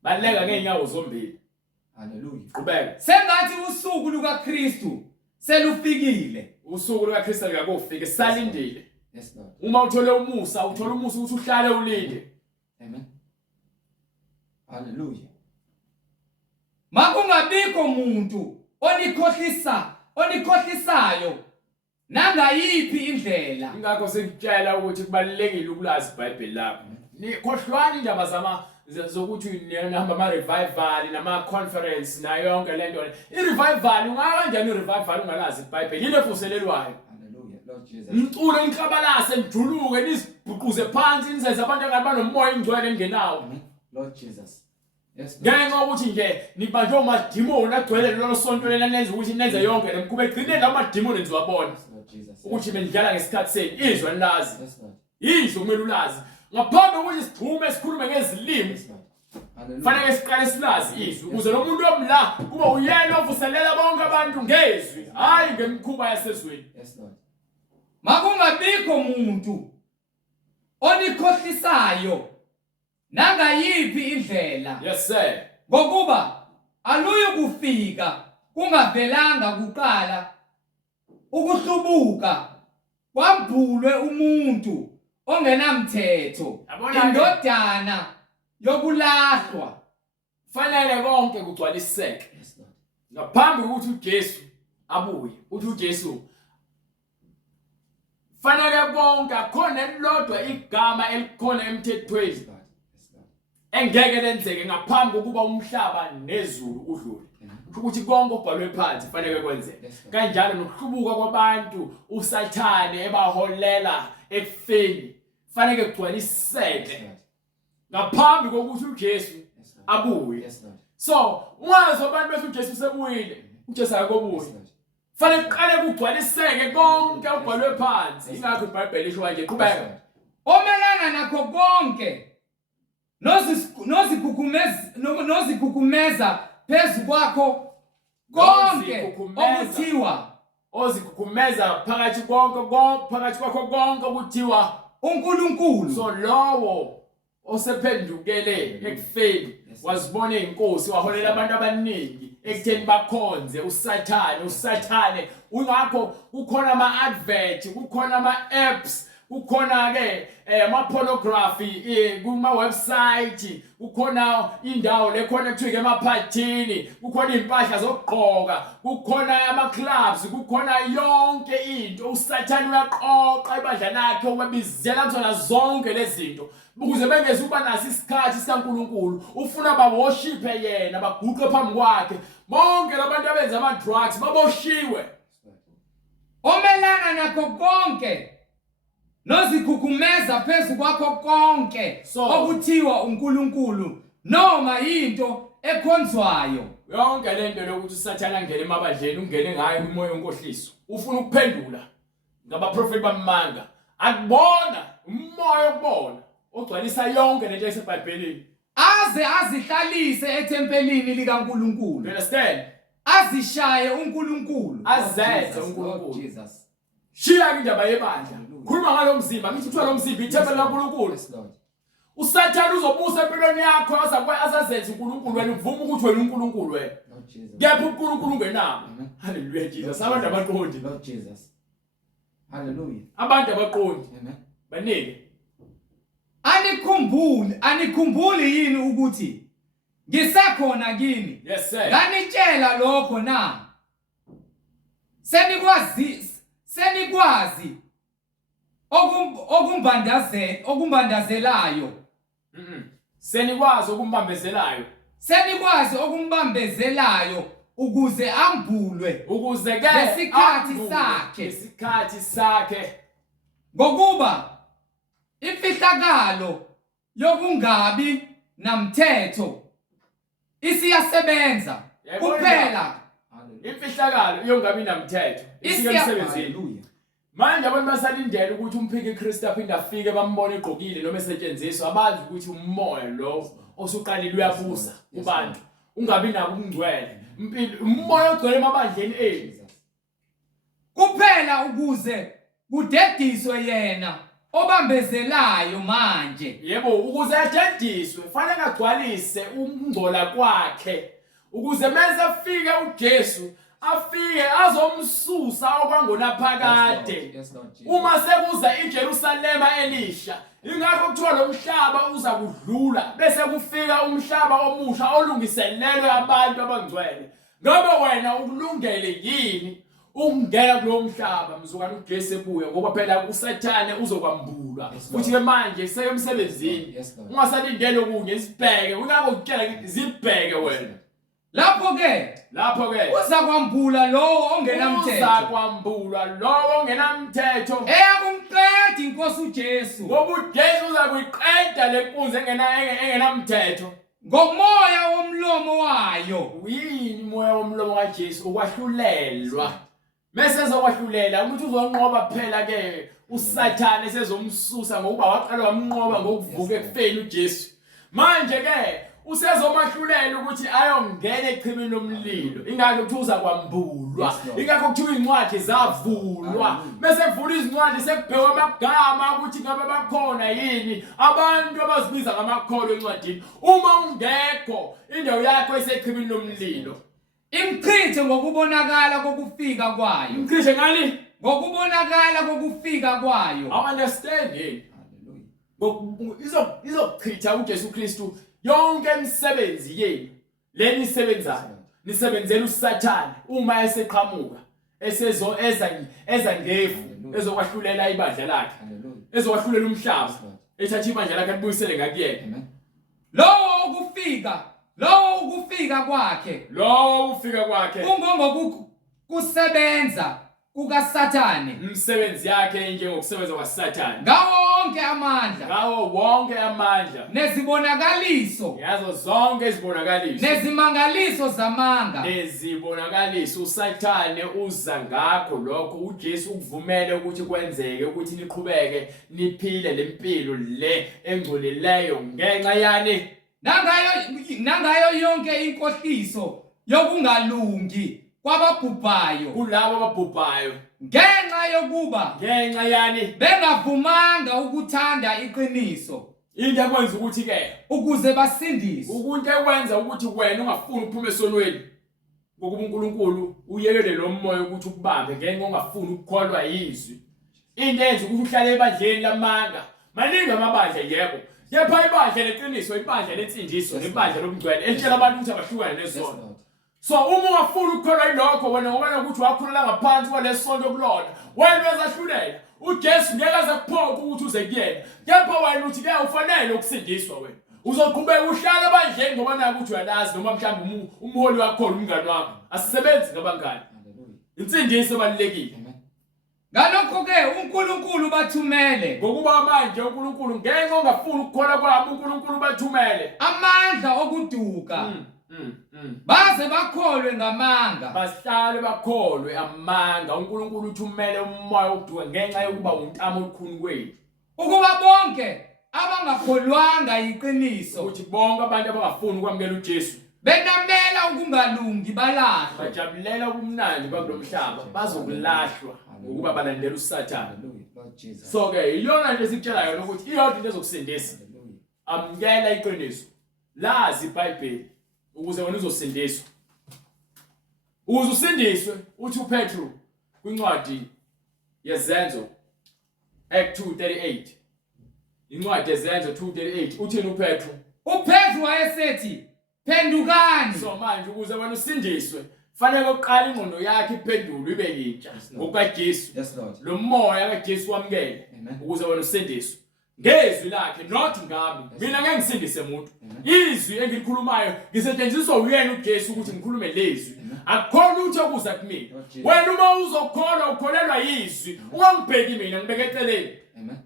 baleka ngeenyawo zombili. Hallelujah. Qhubeka. Sengathi usuku lukaKristu selufikile. Usuku lukaKristu likakufika salindile. Yes, Lord. Uma uthola umusa ukuthi uhlale ulinde. Amen. Hallelujah. Makungabikho umuntu onikhohlisayo nangayiphi indlela. Ingakho sikutshela ukuthi kubalekile ukulazi iBhayibheli lakho. Nikhohlwani indaba zokuthi nihamba ama revival nama conference na yonke lento. I-revival ungakanjani i-revival ungalazi iBhayibheli ile fuselelwayo. Hallelujah. Lord Jesus. Mculo inhlabalase nijuluke nisibhuquze phansi nizenze abantu abanomoya ingcwele engenawo. Lord Jesus. Yes. Ngenxa ukuthi nje nibanjwe amadimoni agcwele lolo sonto lena nenza ukuthi nenze yonke lemkube egcine la madimoni niziwabona. Lord Jesus. Ukuthi bendidlala ngesikhathi seni izwe nilazi. Yes, Lord. Izwe kumele ulazi. Ngaphambi kokuthi siphume sikhulume ngezilimi. Yes, Lord. Hallelujah. Fanele siqale silazi izwi ukuze lo muntu omla kuba uyena ovuselela bonke abantu ngezwi hayi ngemkhuba yasezweni. Yes, Lord. Makungabikho umuntu onikhohlisayo nangayiphi indlela. Yes sir. Ngokuba aluyi kufika kungavelanga kuqala ukuhlubuka kwambhulwe umuntu ongenamthetho indodana yokulahlwa. Fanele konke kugcwaliseke. Yes, Lord. Ngaphambi kokuthi uJesu abuye uthi uJesu fanele konke akhona elilodwa igama elikhona emthethweni Yes, Lord. engeke lenzeke ngaphambi kokuba umhlaba nezulu udlule. Ukuthi konke okubhalwe phansi fanele kwenzeke. Kanjalo nokuhlubuka kwabantu uSathane ebaholela ekufeni fanele kugcwaliseke ngaphambi kokuthi uJesu abuye. Yes, Lord. So ungazi abantu bethi uJesu sebuyile uJesu akabuye. Fanele kuqale kugcwaliseke konke okubhalwe phansi. Ingakho iBhayibheli isho kanje qhubeka. Omelana nakho konke nozikukumeza phezu kwakho konke ozikukumeza phakathi kwakho konke okuthiwa uNkulunkulu. So lowo osephendukele ekufeni wazibona inkosi waholela abantu abaningi ekutheni bakhonze uSathane ungakho kukhona ama-advert kukhona ama-apps kukhona ke ama pornography kuma website kukhona indawo lekhona kuthiwa ke emaphathini kukhona impahla zokugqoka kukhona ama clubs kukhona yonke into uSathane uyaqoqa ibandla lakhe ubabizela kuzona zonke lezi zinto ukuze bengeze ukuba nasi isikhathi sikaNkulunkulu ufuna baworship yena baguqe phambi kwakhe bonke labantu abenza ama drugs baboshiwe. Omelana nakho konke nozikukumeza phezu kwakho konke okuthiwa uNkulunkulu noma into ekhonzwayo. Yonke lento lokuthi uSathane angene emabandleni ungene ngayo umoya onkohliso ufuna ukuphendula ngabaprofeti bamanga akubona umoya okubona ogcwalisa yonke lento eseBhayibhelini aze azihlalise ethempelini likaNkulunkulu. You understand? Azishaye uNkulunkulu. Azenze uNkulunkulu. Jesus. Shiya indaba yebandla. Khuluma ngalo mzimba ngithi uthola umzimba ithempeli likaNkulunkulu. Yes, Lord. uSathane uzobusa empilweni yakho azazenza uNkulunkulu wena uvuma ukuthi wena uNkulunkulu wena. Lord Jesus. Kepha uNkulunkulu ungenabo. Hallelujah Jesus. Abantu abaqondi. Lord Jesus. Hallelujah. Abantu abaqondi. Amen. Banike. Anikhumbuli yini ukuthi ngisakhona kini? Yes sir. Nganitshela lokho na? senikwazi okumbandazelayo. Senikwazi okumbambezelayo. Senikwazi okumbambezelayo ukuze ambulwe. Ukuze ke isikhathi sakhe. Ngokuba imfihlakalo yokungabi namthetho isiyasebenza kuphela. Imfihlakalo yokungabi namthetho isiyasemsebenzini. Manje abantu basalindele ukuthi umphiki Kristu aphinde afike bambone egqokile noma esetshenziswa abazi ukuthi umoya lo osuqalile uyabusa kubantu ungabi nako ukungcwele impilo umoya ogcwele emabandleni enu kuphela ukuze kudediswe yena obambezelayo manje. Yebo, ukuze adediswe fanele agcwalise ukungcola kwakhe ukuze mase afike uJesu afike azomsusa okwangona phakade. Uma sekuza iJerusalema elisha ingakho kuthiwa lo mhlaba uza kudlula bese kufika umhlaba omusha olungiselelwe abantu abangcwele. Ngabe wena ukulungele yini ukungena kulo mhlaba mzukwana uJesu ebuya ngoba phela uSathane uzokwambulwa futhi ke manje seyemsebenzini ungasalindele kunye isibheke ingakho ukutshela ngithi zibheke wena. Lapho ke uzakwambula lo ongenamthetho eyakumqeda inkosi uJesu ngoba uJesu uzakuyiqeda le nkunzi engenamthetho ngomoya womlomo wayo. Uyini moya womlomo kaJesu? Ukwahlulelwa. Mase ezokwahlulela ukuthi uzonqoba phela ke uSathane sezomsusa ngokuba waqala wamnqoba ngokuvuka ekufeni uJesu. Manje ke usezomahlulela ukuthi ayongena echimini lomlilo. Ingakho ukuthi uzakwambulwa. Ingakho kuthiwa incwadi zavulwa. Bese kuvula izincwadi sekubhekwa amagama ukuthi ngabe bakhona yini abantu abazibiza ngamakholo encwadini. Uma ungekho indawo yakho isechimini lomlilo. Imchithe ngokubonakala kokufika kwayo. Imchithe ngani? Ngokubonakala kokufika kwayo. I understand it. Izochitha uJesu Kristu yonke imisebenzi yenu leni isebenzayo nisebenzela uSathane uma eseqhamuka eza ngefu ezokwahlulela ibandla lakhe ezokwahlulela umhlaba ethatha ibandla lakhe libuyisele ngakuyena. Lo ukufika kwakhe kungokusebenza kukaSathane. Umsebenzi yakhe njengokusebenza kwaSathane ngawo wonke amandla nezibonakaliso yazo zonke izibonakaliso nezimangaliso zamanga nezibonakaliso uSathane uza ngakho lokho uJesu ukuvumela ukuthi kwenzeke ukuthi niqhubeke niphile lempilo le engcolileyo ngenxa yani nangayo yonke inkohliso yokungalungi kwababhubhayo kulabo ababhubhayo ngenxa yani bengavumanga ukuthanda iqiniso. Into ekwenza ukuthi ke ukuze basindiswe. Ukunto ekwenza ukuthi wena ungafuni ukuphuma esonweni ngokuba uNkulunkulu uyekele lo moya ukuthi ukubambe ngenxa ongafuni ukukholwa yizwi. Into enza ukuthi uhlale ebandleni lamanga. Maningi amabandla yebo. Kepha ibandla leqiniso, ibandla lensindiso, ibandla lomngcwele elitshela abantu ukuthi abahlukane nesono. So uma ungafuna ukukholwa ilokho wena ngobana ukuthi wakhulela ngaphansi kwalesonto kulona wena wezahlulela uJesu ngeke azakuphoqa ukuthi uze kuyena. Kepha wena uthi ke ufanele ukusindiswa wena. Uzoqhubeka uhlala ebandleni ngoba naku ukuthi uyalazi noma mhlawumbe umholi wakho umngane wakho asisebenzi ngabangani. Insindiso ebalekile. Ngalokho ke uNkulunkulu bathumele ngokuba manje uNkulunkulu ngenxa ongafuni ukukholwa kwabo uNkulunkulu bathumele amandla okuduka baze bakholwe ngamanga. Basihlale bakholwe amanga. uNkulunkulu uthumele umoya wokuduka ngenxa yokuba untamo olukhulu kwenu ukuba bonke abangakholwanga iqiniso ukuthi bonke abantu abangafuni ukwamukela uJesu benamela ukungalungi balahlwe bajabulela ubumnandi bakulomhlaba bazokulahlwa ngokuba balandela uSathane. So ke iyona nje sikutshela yona ukuthi iyodwa into ezokusindisa. Amukela iqiniso. Lazi iBhayibheli ukuze wena uzosindiswa. Ukuze usindiswe uthi uPetru kwincwadi yezenzo Act 2:38. Incwadi yezenzo 2:38 uthini uPetru? uPetru wayesethi phendukani. So manje ukuze wena usindiswe Fanele uqala ingqondo yakhe iphendule ibe yintsha ngokaJesu. Yes Lord. Lo moya kaJesu wamkele ukuze wena usindiswe. Ngezwi lakhe not ngami. Mina ngeke ngisindise umuntu. Izwi engilikhulumayo ngisetshenziswa uyena uJesu ukuthi ngikhulume lezwi. Akukho lutho okuza kumina. Wena uma uzokholwa ukholelwa yizwi, ungangibheki mina ngibeke eceleni. Amen.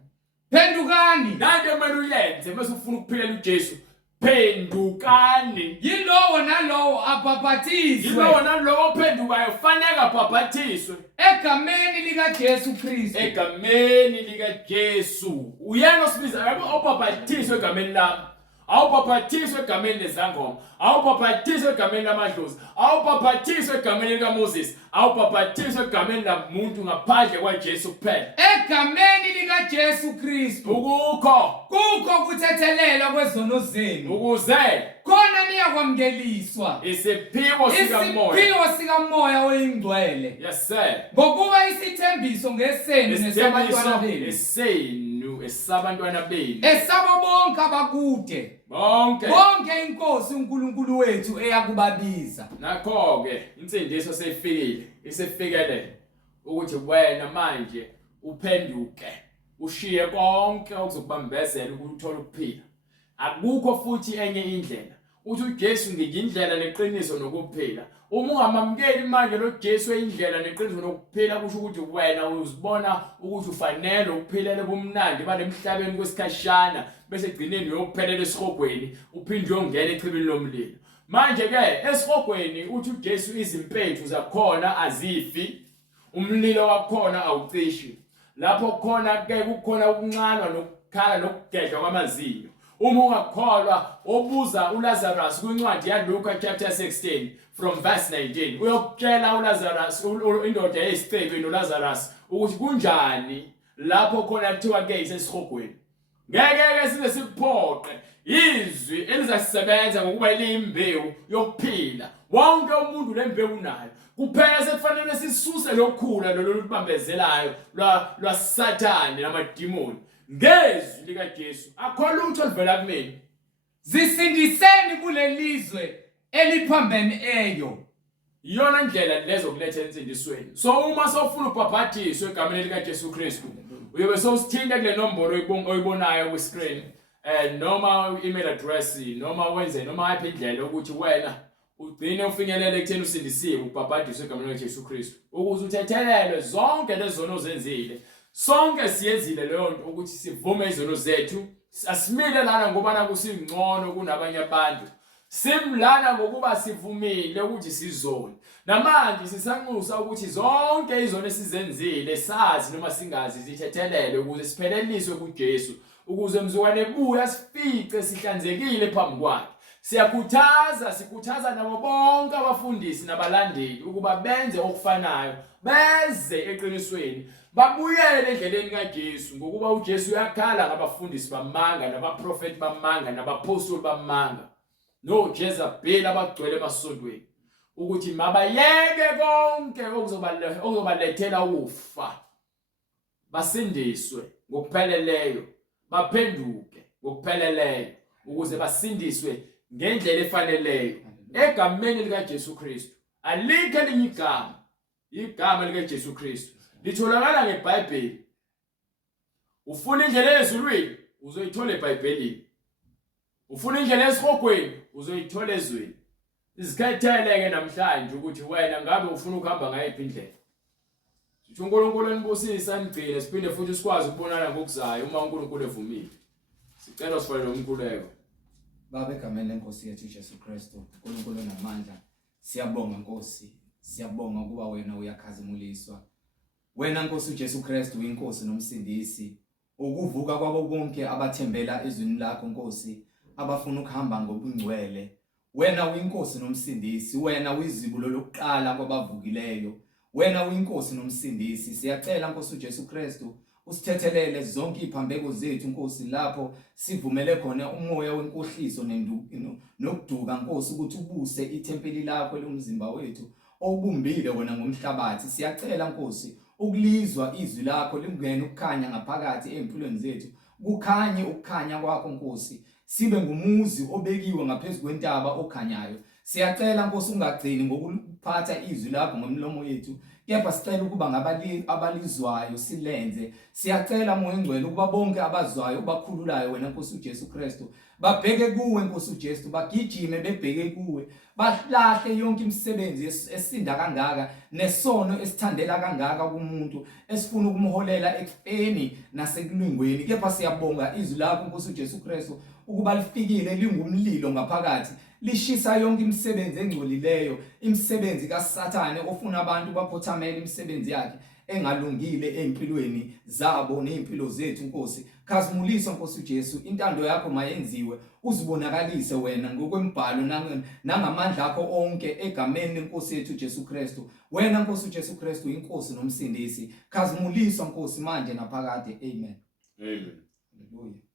Phendukani. Nanti kumele uyenze bese ufuna ukuphilela uJesu. Phendukani. Yilowo nalowo abhaphathizwe. Yilowo nalowo ophendukayo fanele abhaphathiswe egameni likaJesu Kristu. Egameni likaJesu. Uyena osibiza awubhaphathiswe egameni lami. Awubhaphathiswe egameni lezangoma. Awubhaphathiswe egameni lamadlozi. Awubhaphathiswe egameni likaMoses. Awubhaphathiswe egameni lamuntu ngaphandle kwaJesu kuphela. Egameni likaJesu Kristu. Kukho kuthethelelwa kwezono zenu. Ukuze khona niyakwamukeliswa isiphiwo sikamoya oyingcwele. Yes sir. Ngokuba isithembiso ngesenu nesabantwana benu. Esenu esabantwana benu. Esabo bonke abakude. Bonke inkosi uNkulunkulu wethu eyakubabiza. Nakho ke insindiso isefikele ukuthi wena manje uphenduke ushiye konke okuzokubambezela ukuthi uthole ukuphila. Akukho futhi enye indlela. Uthi uJesu ngiyindlela neqiniso nokuphila. Uma ungamamukeli manje lo Jesu eyindlela neqiniso nokuphila kusho ukuthi wena uzibona ukuthi ufanele ukuphilela bomnandi balemhlabeni kwesikhashana bese egcineni uyokuphelela esihogweni uphinde uyongena echibini lomlilo. Manje ke esihogweni uthi uJesu izimpethu zakhona azifi, umlilo wakhona awucishi. Lapho khona ke kukhona ukuncanwa nokukhala nokugedla kwamazinyo. Uma ungakholwa obuza uLazarus kwincwadi yaLuka chapter 16 from verse 19 uyokutshela uLazarus indoda eyisicebi noLazarus ukuthi kunjani lapho khona kuthiwa ke isesihogweni. Ngeke size siphoqe izwi elizasisebenza ngokuba liyimbewu yokuphila. Wonke umuntu lembewu nayo kuphela sekufanele sisuse lokhula lolubambezelayo lwaSathane namadimoni. Ngezwi likaJesu akho lutho oluvela kumina. Zisindiseni kulelizwe eliphambene eyo. Iyona ndlela lezo kuletha insindisweni. So uma sofuna ukubhaphathiswa egameni likaJesu Kristu uyobe sowusithinta kule nombolo oyibonayo ku screen noma email address noma wenze noma yaphi indlela ukuthi wena ugcine ufinyelele ekutheni usindisiwe ukubhaphathiswa egameni likaJesu Kristu ukuze uthethelelwe zonke lezono ozenzile. Sonke siyenzile leyo nto ukuthi sivume izono zethu. Asimile lana ngoba nakusingcono kunabanye abantu. Simlana ngokuba sivumile ukuthi sizone. Namanje sisanxusa ukuthi zonke izono esizenzile sazi noma singazi zithethelelwe ukuze sipheleliswe kuJesu ukuze mzukwane ebuya sifice sihlanzekile phambi kwakhe. Sikhuthaza nabo bonke abafundisi nabalandeli ukuba benze okufanayo, beze eqinisweni, babuyele endleleni kaJesu ngokuba uJesu uyakhala ngabafundisi bamanga nabaprofeti bamanga nabapostoli bamanga. No Jezebel abagcwele emasontweni ukuthi mabayeke konke okuzobalethela ukufa. Basindiswe ngokupheleleyo, baphenduke ngokupheleleyo ukuze basindiswe ngendlela efaneleyo egameni likaJesu Kristu. Alikho elinye igama likaJesu Kristu litholakala ngeBhayibheli. Ufuna indlela ezulwini uzoyithola eBhayibhelini. Ufuna indlela esihogweni uzoyithola ezweni. Izikhethele-ke namhlanje ukuthi wena ngabe ufuna ukuhamba ngayiphi indlela. Sithi uNkulunkulu enibusise anigcine siphinde futhi sikwazi ukubonana ngokuzayo uma uNkulunkulu evumile. Sicela sifane nomkhuleko. Baba egameni lenkosi yethu uJesu Kristu, uNkulunkulu namandla, siyabonga Nkosi, siyabonga kuba wena uyakhazimuliswa. Wena Nkosi uJesu Kristu uyinkosi nomsindisi, ukuvuka kwabo bonke abathembela ezwini lakho Nkosi, abafuna ukuhamba ngobungcwele. Wena uyinkosi nomsindisi, wena uyizibulo lokuqala kwabavukileyo. Wena uyinkosi nomsindisi, siyacela Nkosi uJesu Kristu usithethelele zonke iphambeko zethu Nkosi lapho sivumele khona umoya wenkohliso nokuduka Nkosi ukuthi ubuse ithempeli lakho lomzimba wethu obumbile wena ngomhlabathi. Siyacela Nkosi ukulizwa izwi lakho lingene ukukhanya ngaphakathi empilweni zethu, kukhanye ukukhanya kwakho Nkosi, sibe ngumuzi obekiwe ngaphezulu kwentaba okhanyayo. Siyacela Nkosi ungagcini ngokuphatha izwi lakho ngomlomo yethu, kepha sicela ukuba abalizwayo silenze. Siyacela Moya Ngcwele ukuba bonke abazwayo ubakhululayo wena Nkosi uJesu Kristu babheke kuwe Nkosi uJesu, bagijime bebheke kuwe, bahlahle yonke imisebenzi esinda kangaka nesono esithandela kangaka kumuntu esifuna ukumholela ekufeni nasekulungweni. Kepha siyabonga izwi lakho Nkosi uJesu Kristu ukuba lifikile lingumlilo ngaphakathi, lishisa yonke imisebenzi engcolileyo, imisebenzi kaSathane ofuna abantu bakhothamela imisebenzi yakhe engalungile empilweni zabo nezimpilo zethu. Nkosi, khazimulisa Nkosi uJesu, intando yakho mayenziwe, uzibonakalise wena ngokwembhalo nangamandla akho onke egameni lenkosi yethu Jesu Kristu. Wena Nkosi uJesu Kristu inkosi nomsindisi, khazimulisa Nkosi manje naphakade. Amen. Amen. Hallelujah.